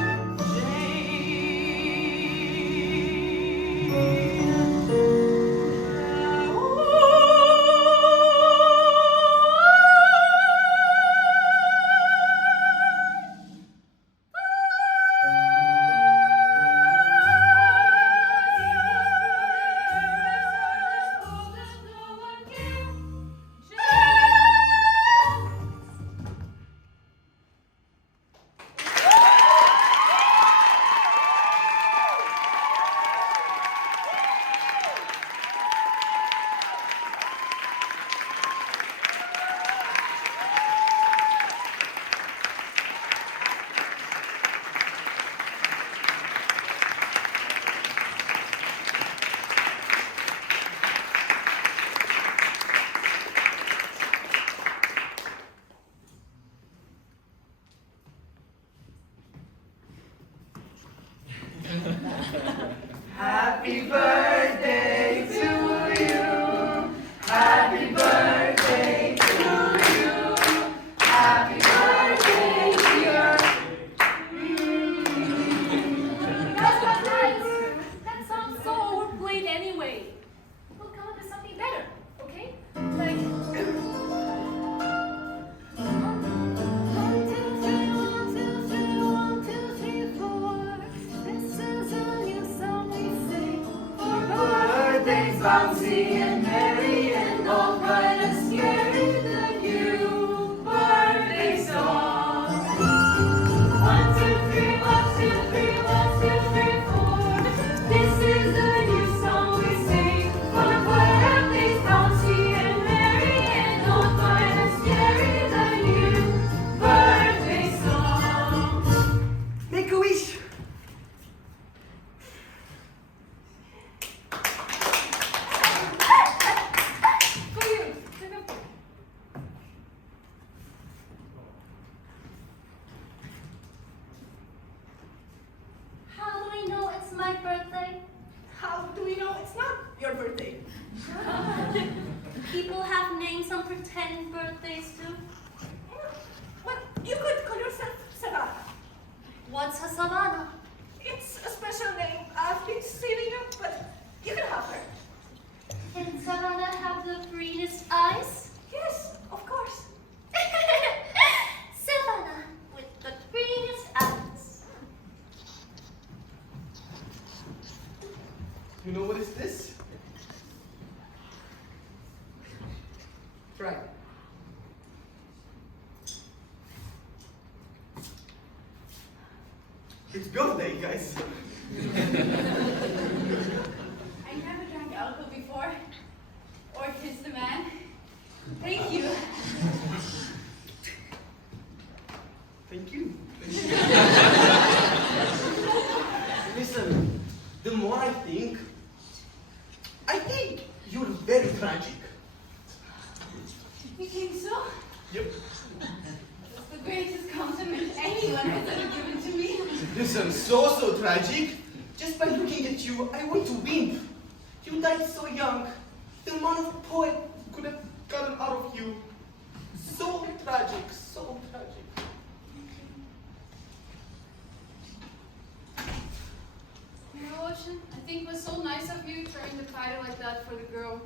Happy birthday to you. Happy birthday to you. Happy birthday, dear. Guys, that sounds so overplayed anyway. We'll come up with something better, okay? Like, 1, 2, 3, 1, 2, 3, 1, 2, 3, 4. This is a new song we sing for Birthdays bouncy and merry and all bright and scary. The new birthday song. 1, 2, 3, 1, 2, 3, 1, 2, 3, 4. This is the new song we sing for birthdays bouncy and merry and all bright and scary. The new birthday song. Make a wish. For you. How do we know it's my birthday? How do we know it's not your birthday? People have names on pretend birthdays too. Well, you could call yourself Savannah. What's a savannah? It's a special name I've been saving up, but you can have her. Can Savannah have the greenest eyes? Yes, of course. Savannah with the greenest eyes. You know what is this? Try. It's birthday, guys. I never drank alcohol before, or kissed a man. Thank you. Thank you. Listen, the more I think you're very tragic. You think so? Yep. That's the greatest compliment anyone has ever given to me. Listen, so tragic. Just by looking at you, I want to weep. You died so young. The amount of poet could have gotten out of you. So tragic, so tragic. You know, Ocean, I think it was so nice of you trying to fight it like that for the girl.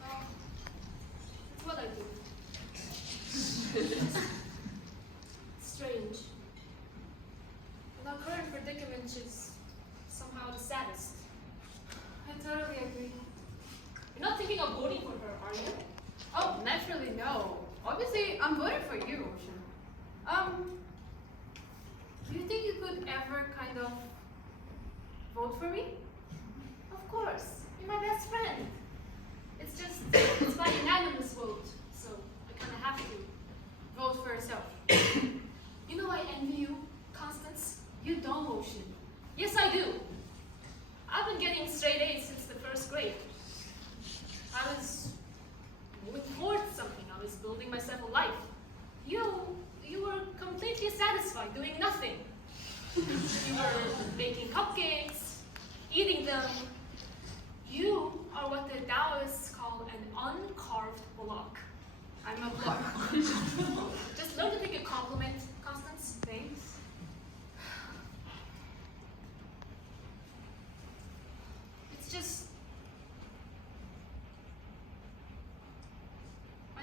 That's what I do. Strange. And our current predicament is somehow the saddest. I totally agree. You're not thinking of voting for her, are you? Oh, naturally no. Obviously, I'm voting for you, Ocean. Do you think you could ever kind of vote for me? Of course. You're my best friend. It's just, it's by unanimous vote, so I kind of have to. Vote for yourself. You know I envy you, Constance. You don't, Ocean. Yes, I do. I've been getting straight A's since the first grade. I was moving towards something. I was building myself a life. You were completely satisfied doing nothing. You were baking cupcakes, eating them. You are what the Taoists call an uncarved block. I'm a block. Just learn to take a compliment, Constance. Thanks. It's just... I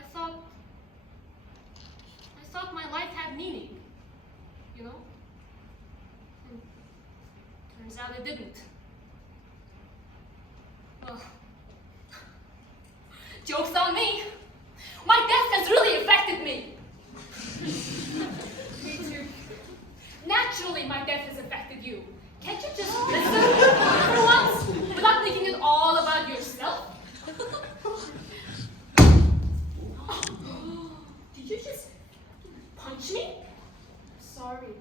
thought my life had meaning, you know? And turns out it didn't. Well, joke's on me! My death has really affected me! Me too. Naturally, my death has affected you. Can't you just listen for once without making it all about yourself? Did you just punch me? Sorry.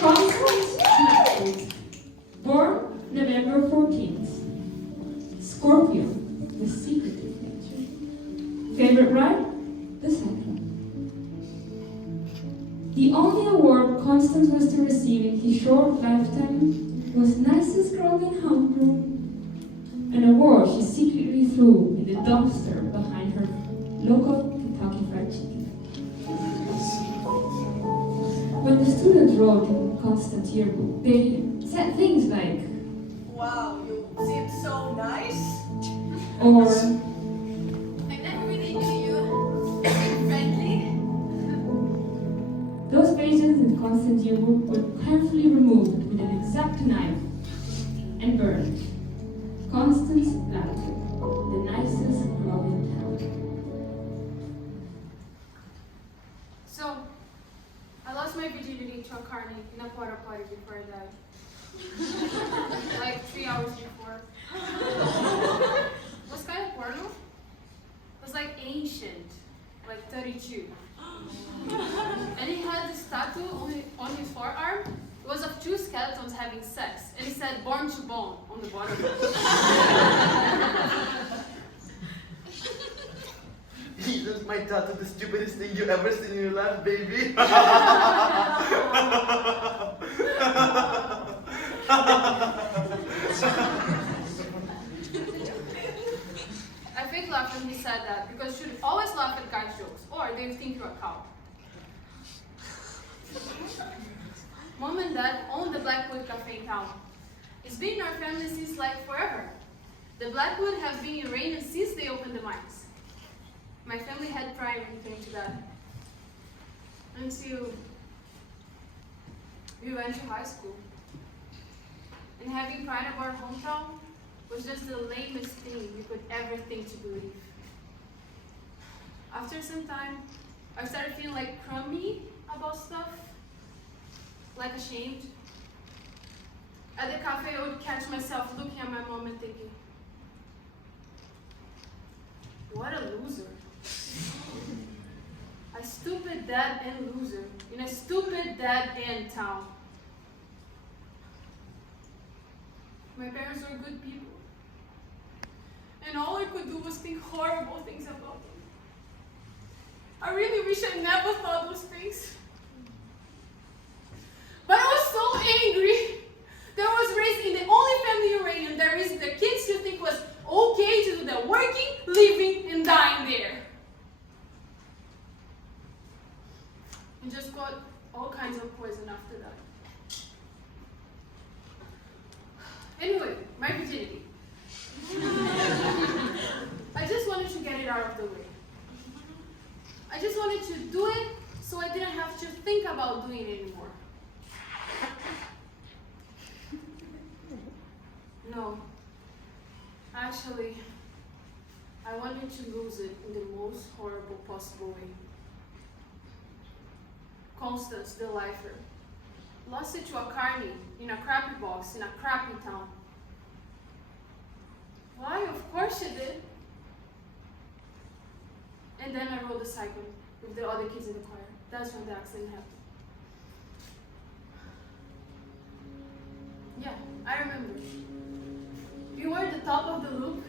Constance Blackwood, born November 14th. Scorpio, the secretive nature. Favorite ride? The Cyclone. The only award Constance was to receive in his short lifetime was nicest girl in homeroom. An award she secretly threw in the dumpster behind her local Kentucky Fried Chicken. When the students wrote in Constance's yearbook, they said things like, Wow, you seem so nice. or, I never really knew you. Very friendly. those pages in Constance's yearbook were carefully removed with an exact knife and burned. Constance Blackwood, the nicest girl in town. So, I lost my virginity to a carny in a porta potty before I died. Like 3 hours before. It was kind of porno. It was like ancient, like 32. And he had this tattoo on his forearm. It was of 2 skeletons having sex, and it said "born to bone" on the bottom. Isn't my tattoo the stupidest thing you ever seen in your life, baby? I fake laughed when he said that because you should always laugh at guys' jokes, or they think you're a cow. Mom and Dad own the Blackwood cafe in town. It's been in our family since like forever. The Blackwood have been Uranium since they opened the mines. My family had pride when it came to that. Until we went to high school. And having pride of our hometown was just the lamest thing we could ever think to believe. After some time, I started feeling like crummy about stuff, like ashamed. At the cafe, I would catch myself looking at my mom and thinking, what a loser. A stupid dead-end loser in a stupid dead-end town. My parents were good people. And all I could do was think horrible things about them. I really wish I never thought those things. But I was so angry that I was raised in the only family in Uranium that raised their kids to think was okay to do the working, living, and dying there. And just got all kinds of poison after that. Anyway, my virginity. I just wanted to get it out of the way. I just wanted to do it so I didn't have to think about doing it anymore. No. Actually, I wanted to lose it in the most horrible possible way. Constance, the lifer, lost it to a carny in a crappy box in a crappy town. Why? Of course she did. And then I rode the cyclone with the other kids in the choir. That's when the accident happened. Yeah, I remember. We were at the top of the loop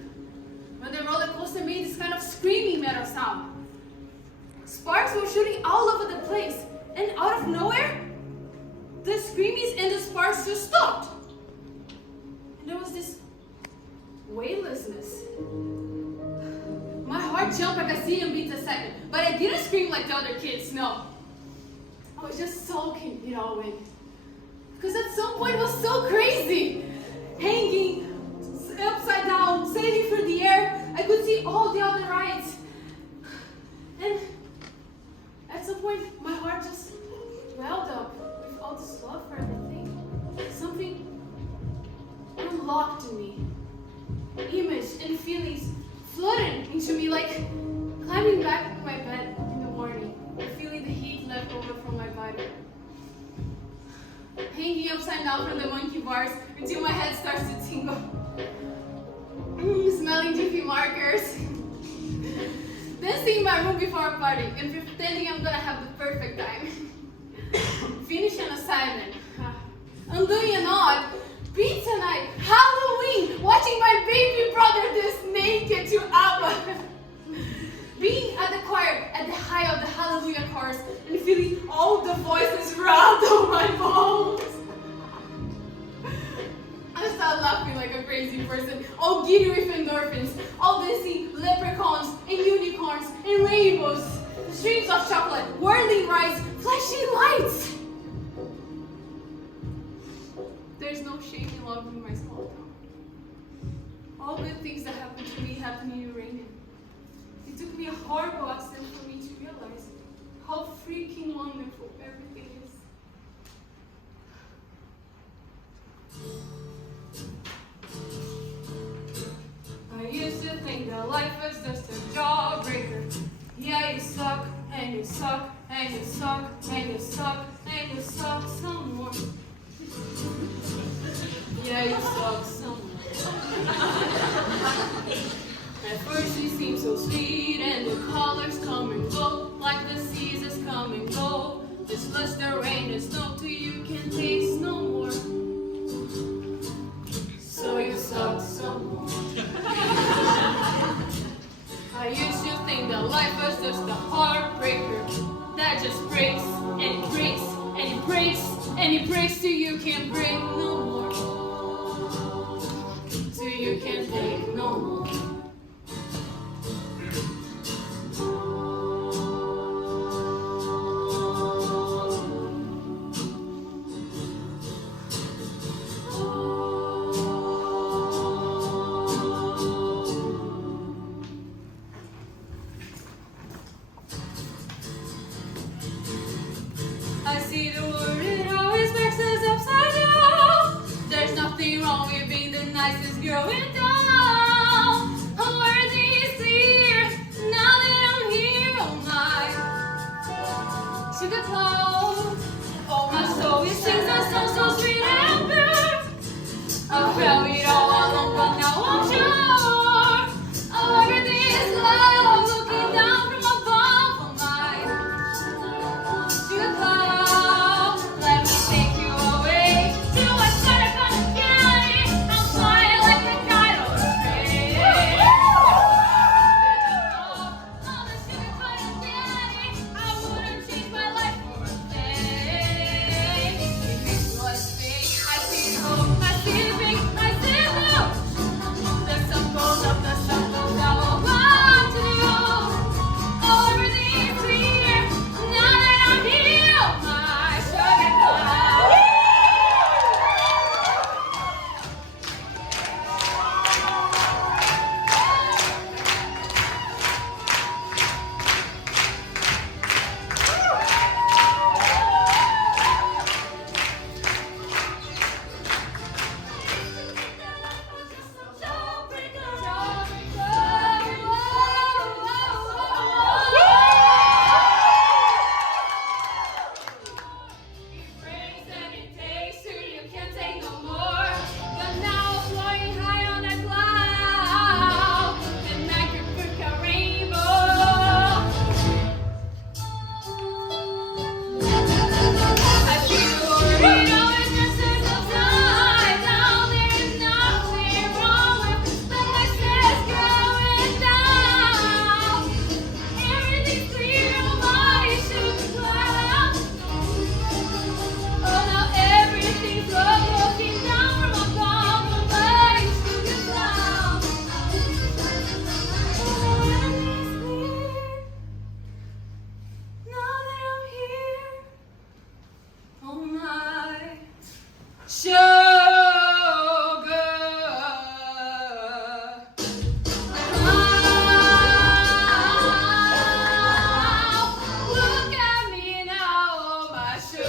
when the roller coaster made this kind of screaming metal sound. Sparks were shooting all over the place, and out of nowhere, the screamies and the sparks just stopped. And there was this weightlessness. My heart jumped like a zillion beats a second, but I didn't scream like the other kids, no. I was just soaking it all in. Because at some point it was so crazy. Hanging upside down, sailing through the air, I could see all the other rides. And at some point, my heart just welled up with all this love for everything. Something unlocked in me. Image and feelings flooded into me like climbing back into my bed in the morning and feeling the heat left over from my body. Hanging upside down from the monkey bars until my head starts to tingle. Smelling jiffy markers. Dancing in my room before a party and pretending I'm gonna have the perfect time. Finish an assignment. Undoing an odd. Pizza night. Halloween. Watching my baby brother dance naked to ABBA. Being at the choir at the height of the Hallelujah chorus and feeling all the voices rattle my bones. I started laughing like a crazy person, all giddy with endorphins, all dancing leprechauns and unicorns and rainbows, streams of chocolate, whirling rides, flashing lights. There's no shame in loving my small town. All good things that happen to me happen in Uranium. It took me a horrible accident for me to realize how freaking wonderful everything is. I used to think that life was just a jawbreaker. Yeah, you suck, and you suck, and you suck, and you suck, and you suck some more. Yeah, you suck some more. At first you seem so sweet, and the colors come and go, like the seasons come and go. Just let the rain and snow till you can taste no more. So you suck some more. I used to think that life was just a heartbreaker that just breaks and it breaks and it breaks and it breaks till you can't break no more. Till you can't take no more. I see the world, it always backs Look at me now, my sugar.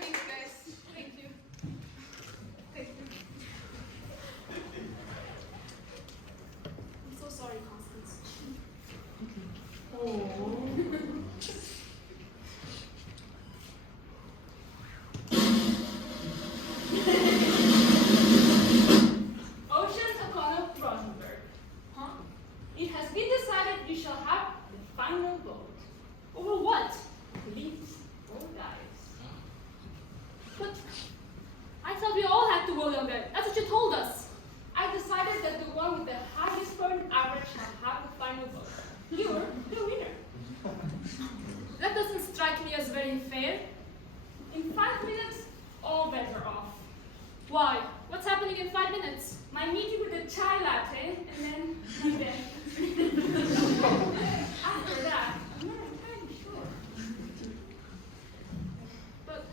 Thanks, guys. Thank you. Thank you. I'm so sorry, Constance. Ocean O'Connell Rosenburg. Huh? It has been decided you shall have the final vote. Over what? Lives or dies. But I thought we all had to vote on that. That's what you told us. I decided that the one with the highest vote average shall have the final vote. You're the winner. That doesn't strike me as very fair. In 5 minutes, all bets are off. Why? What's happening in 5 minutes? My meeting with the chai latte, and then after that, I'm not entirely sure. But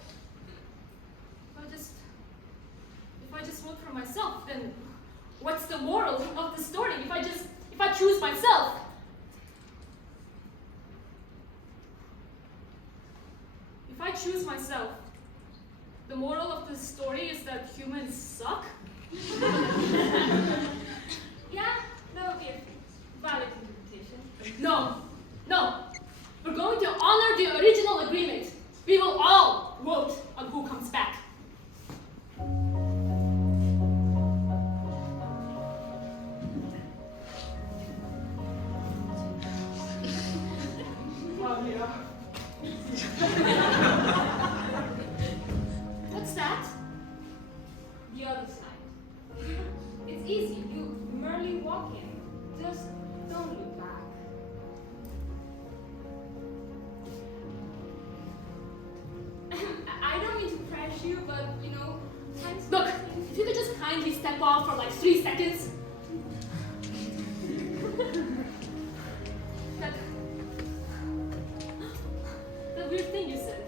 if I just vote for myself, then what's the moral of the story? If I choose myself? If I choose myself, the moral of the story is that humans suck? Yeah, that would be a valid interpretation. No. We're going to honor the original agreement. We will all vote on who comes back. Barbier. What's that? The other side. It's easy. You merely walk in. Just don't look back. I don't mean to pressure you, but times. Look, if you could just kindly step off for like 3 seconds. That weird thing you said.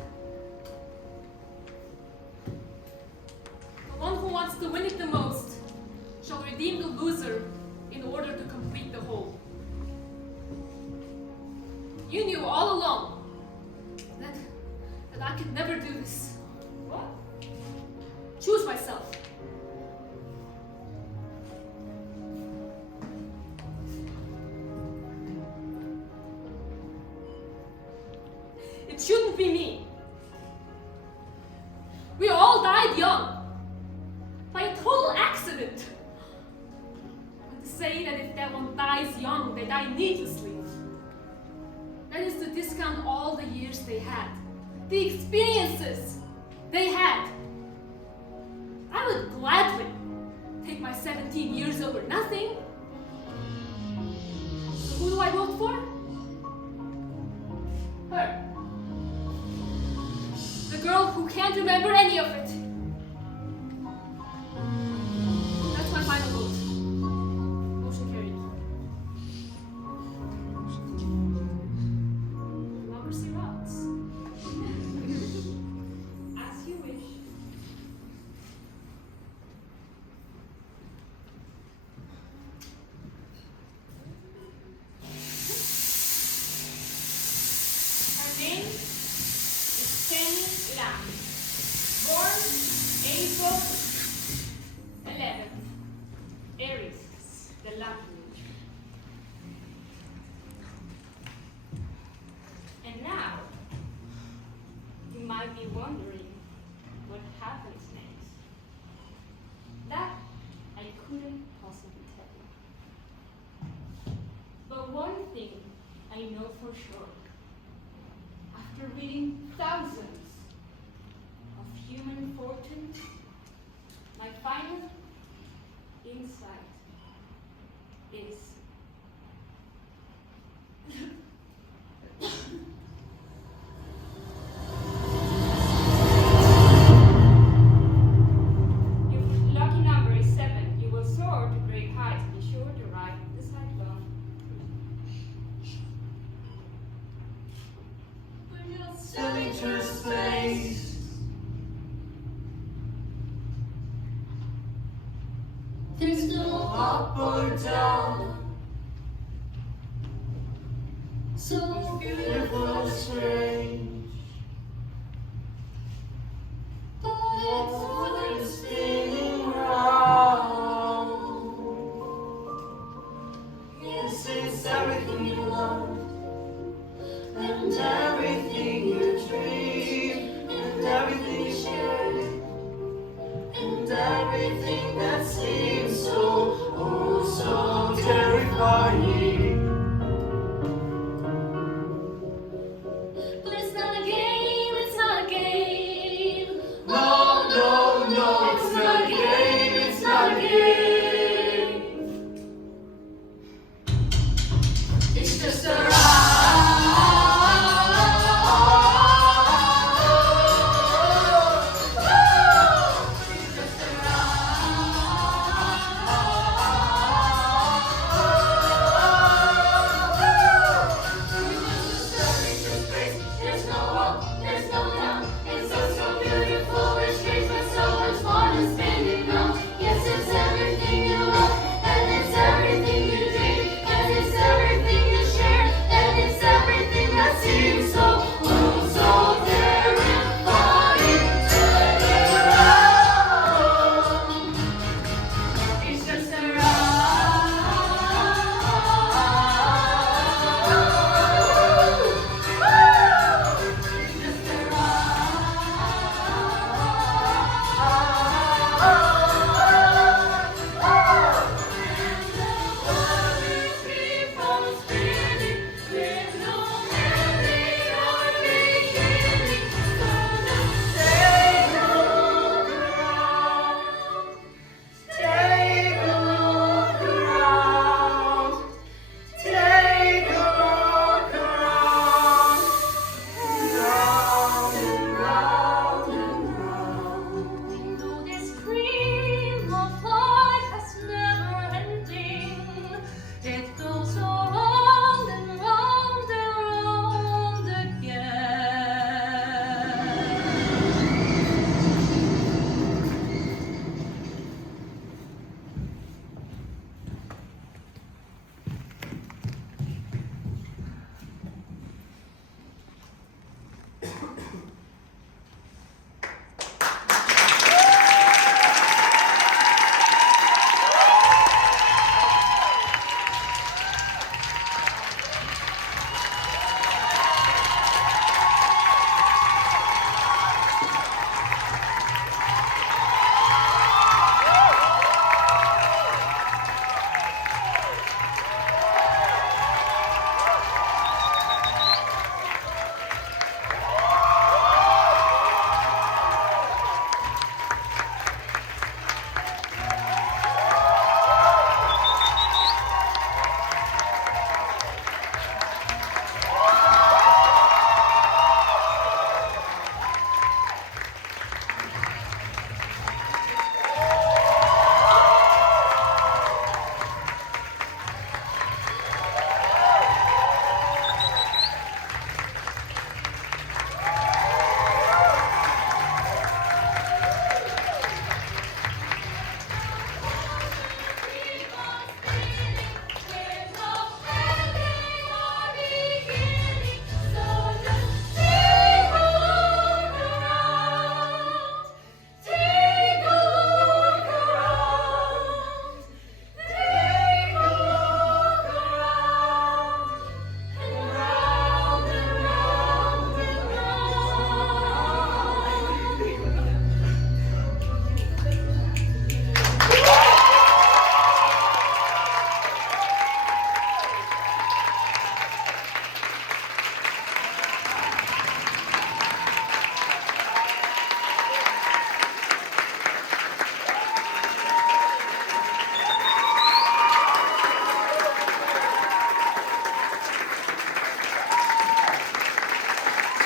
The one who wants to win it the most shall redeem the loser in order to complete the whole. You knew all along that I could never do this. What? Choose myself. It shouldn't be me. We all died young. By a total accident. But to say that if someone dies young, they die needlessly. That is to discount all the years they had. The experiences they had. I would gladly take my 17 years over nothing. So who do I vote for? Her. The girl who can't remember any of it. That's my final vote. Motion carried. Democracy rocks. As you wish. Her name is Penny Lam. Born April 11th. Aries, the lucky. And now, you might be wondering what happens next. That I couldn't possibly tell you. But one thing I know for sure. After reading thousands of human fortunes, There's no up or down. So beautiful, strange. But it's worth spinning round. Yes, it's everything you loved, and everything you dreamed, and everything you shared, and everything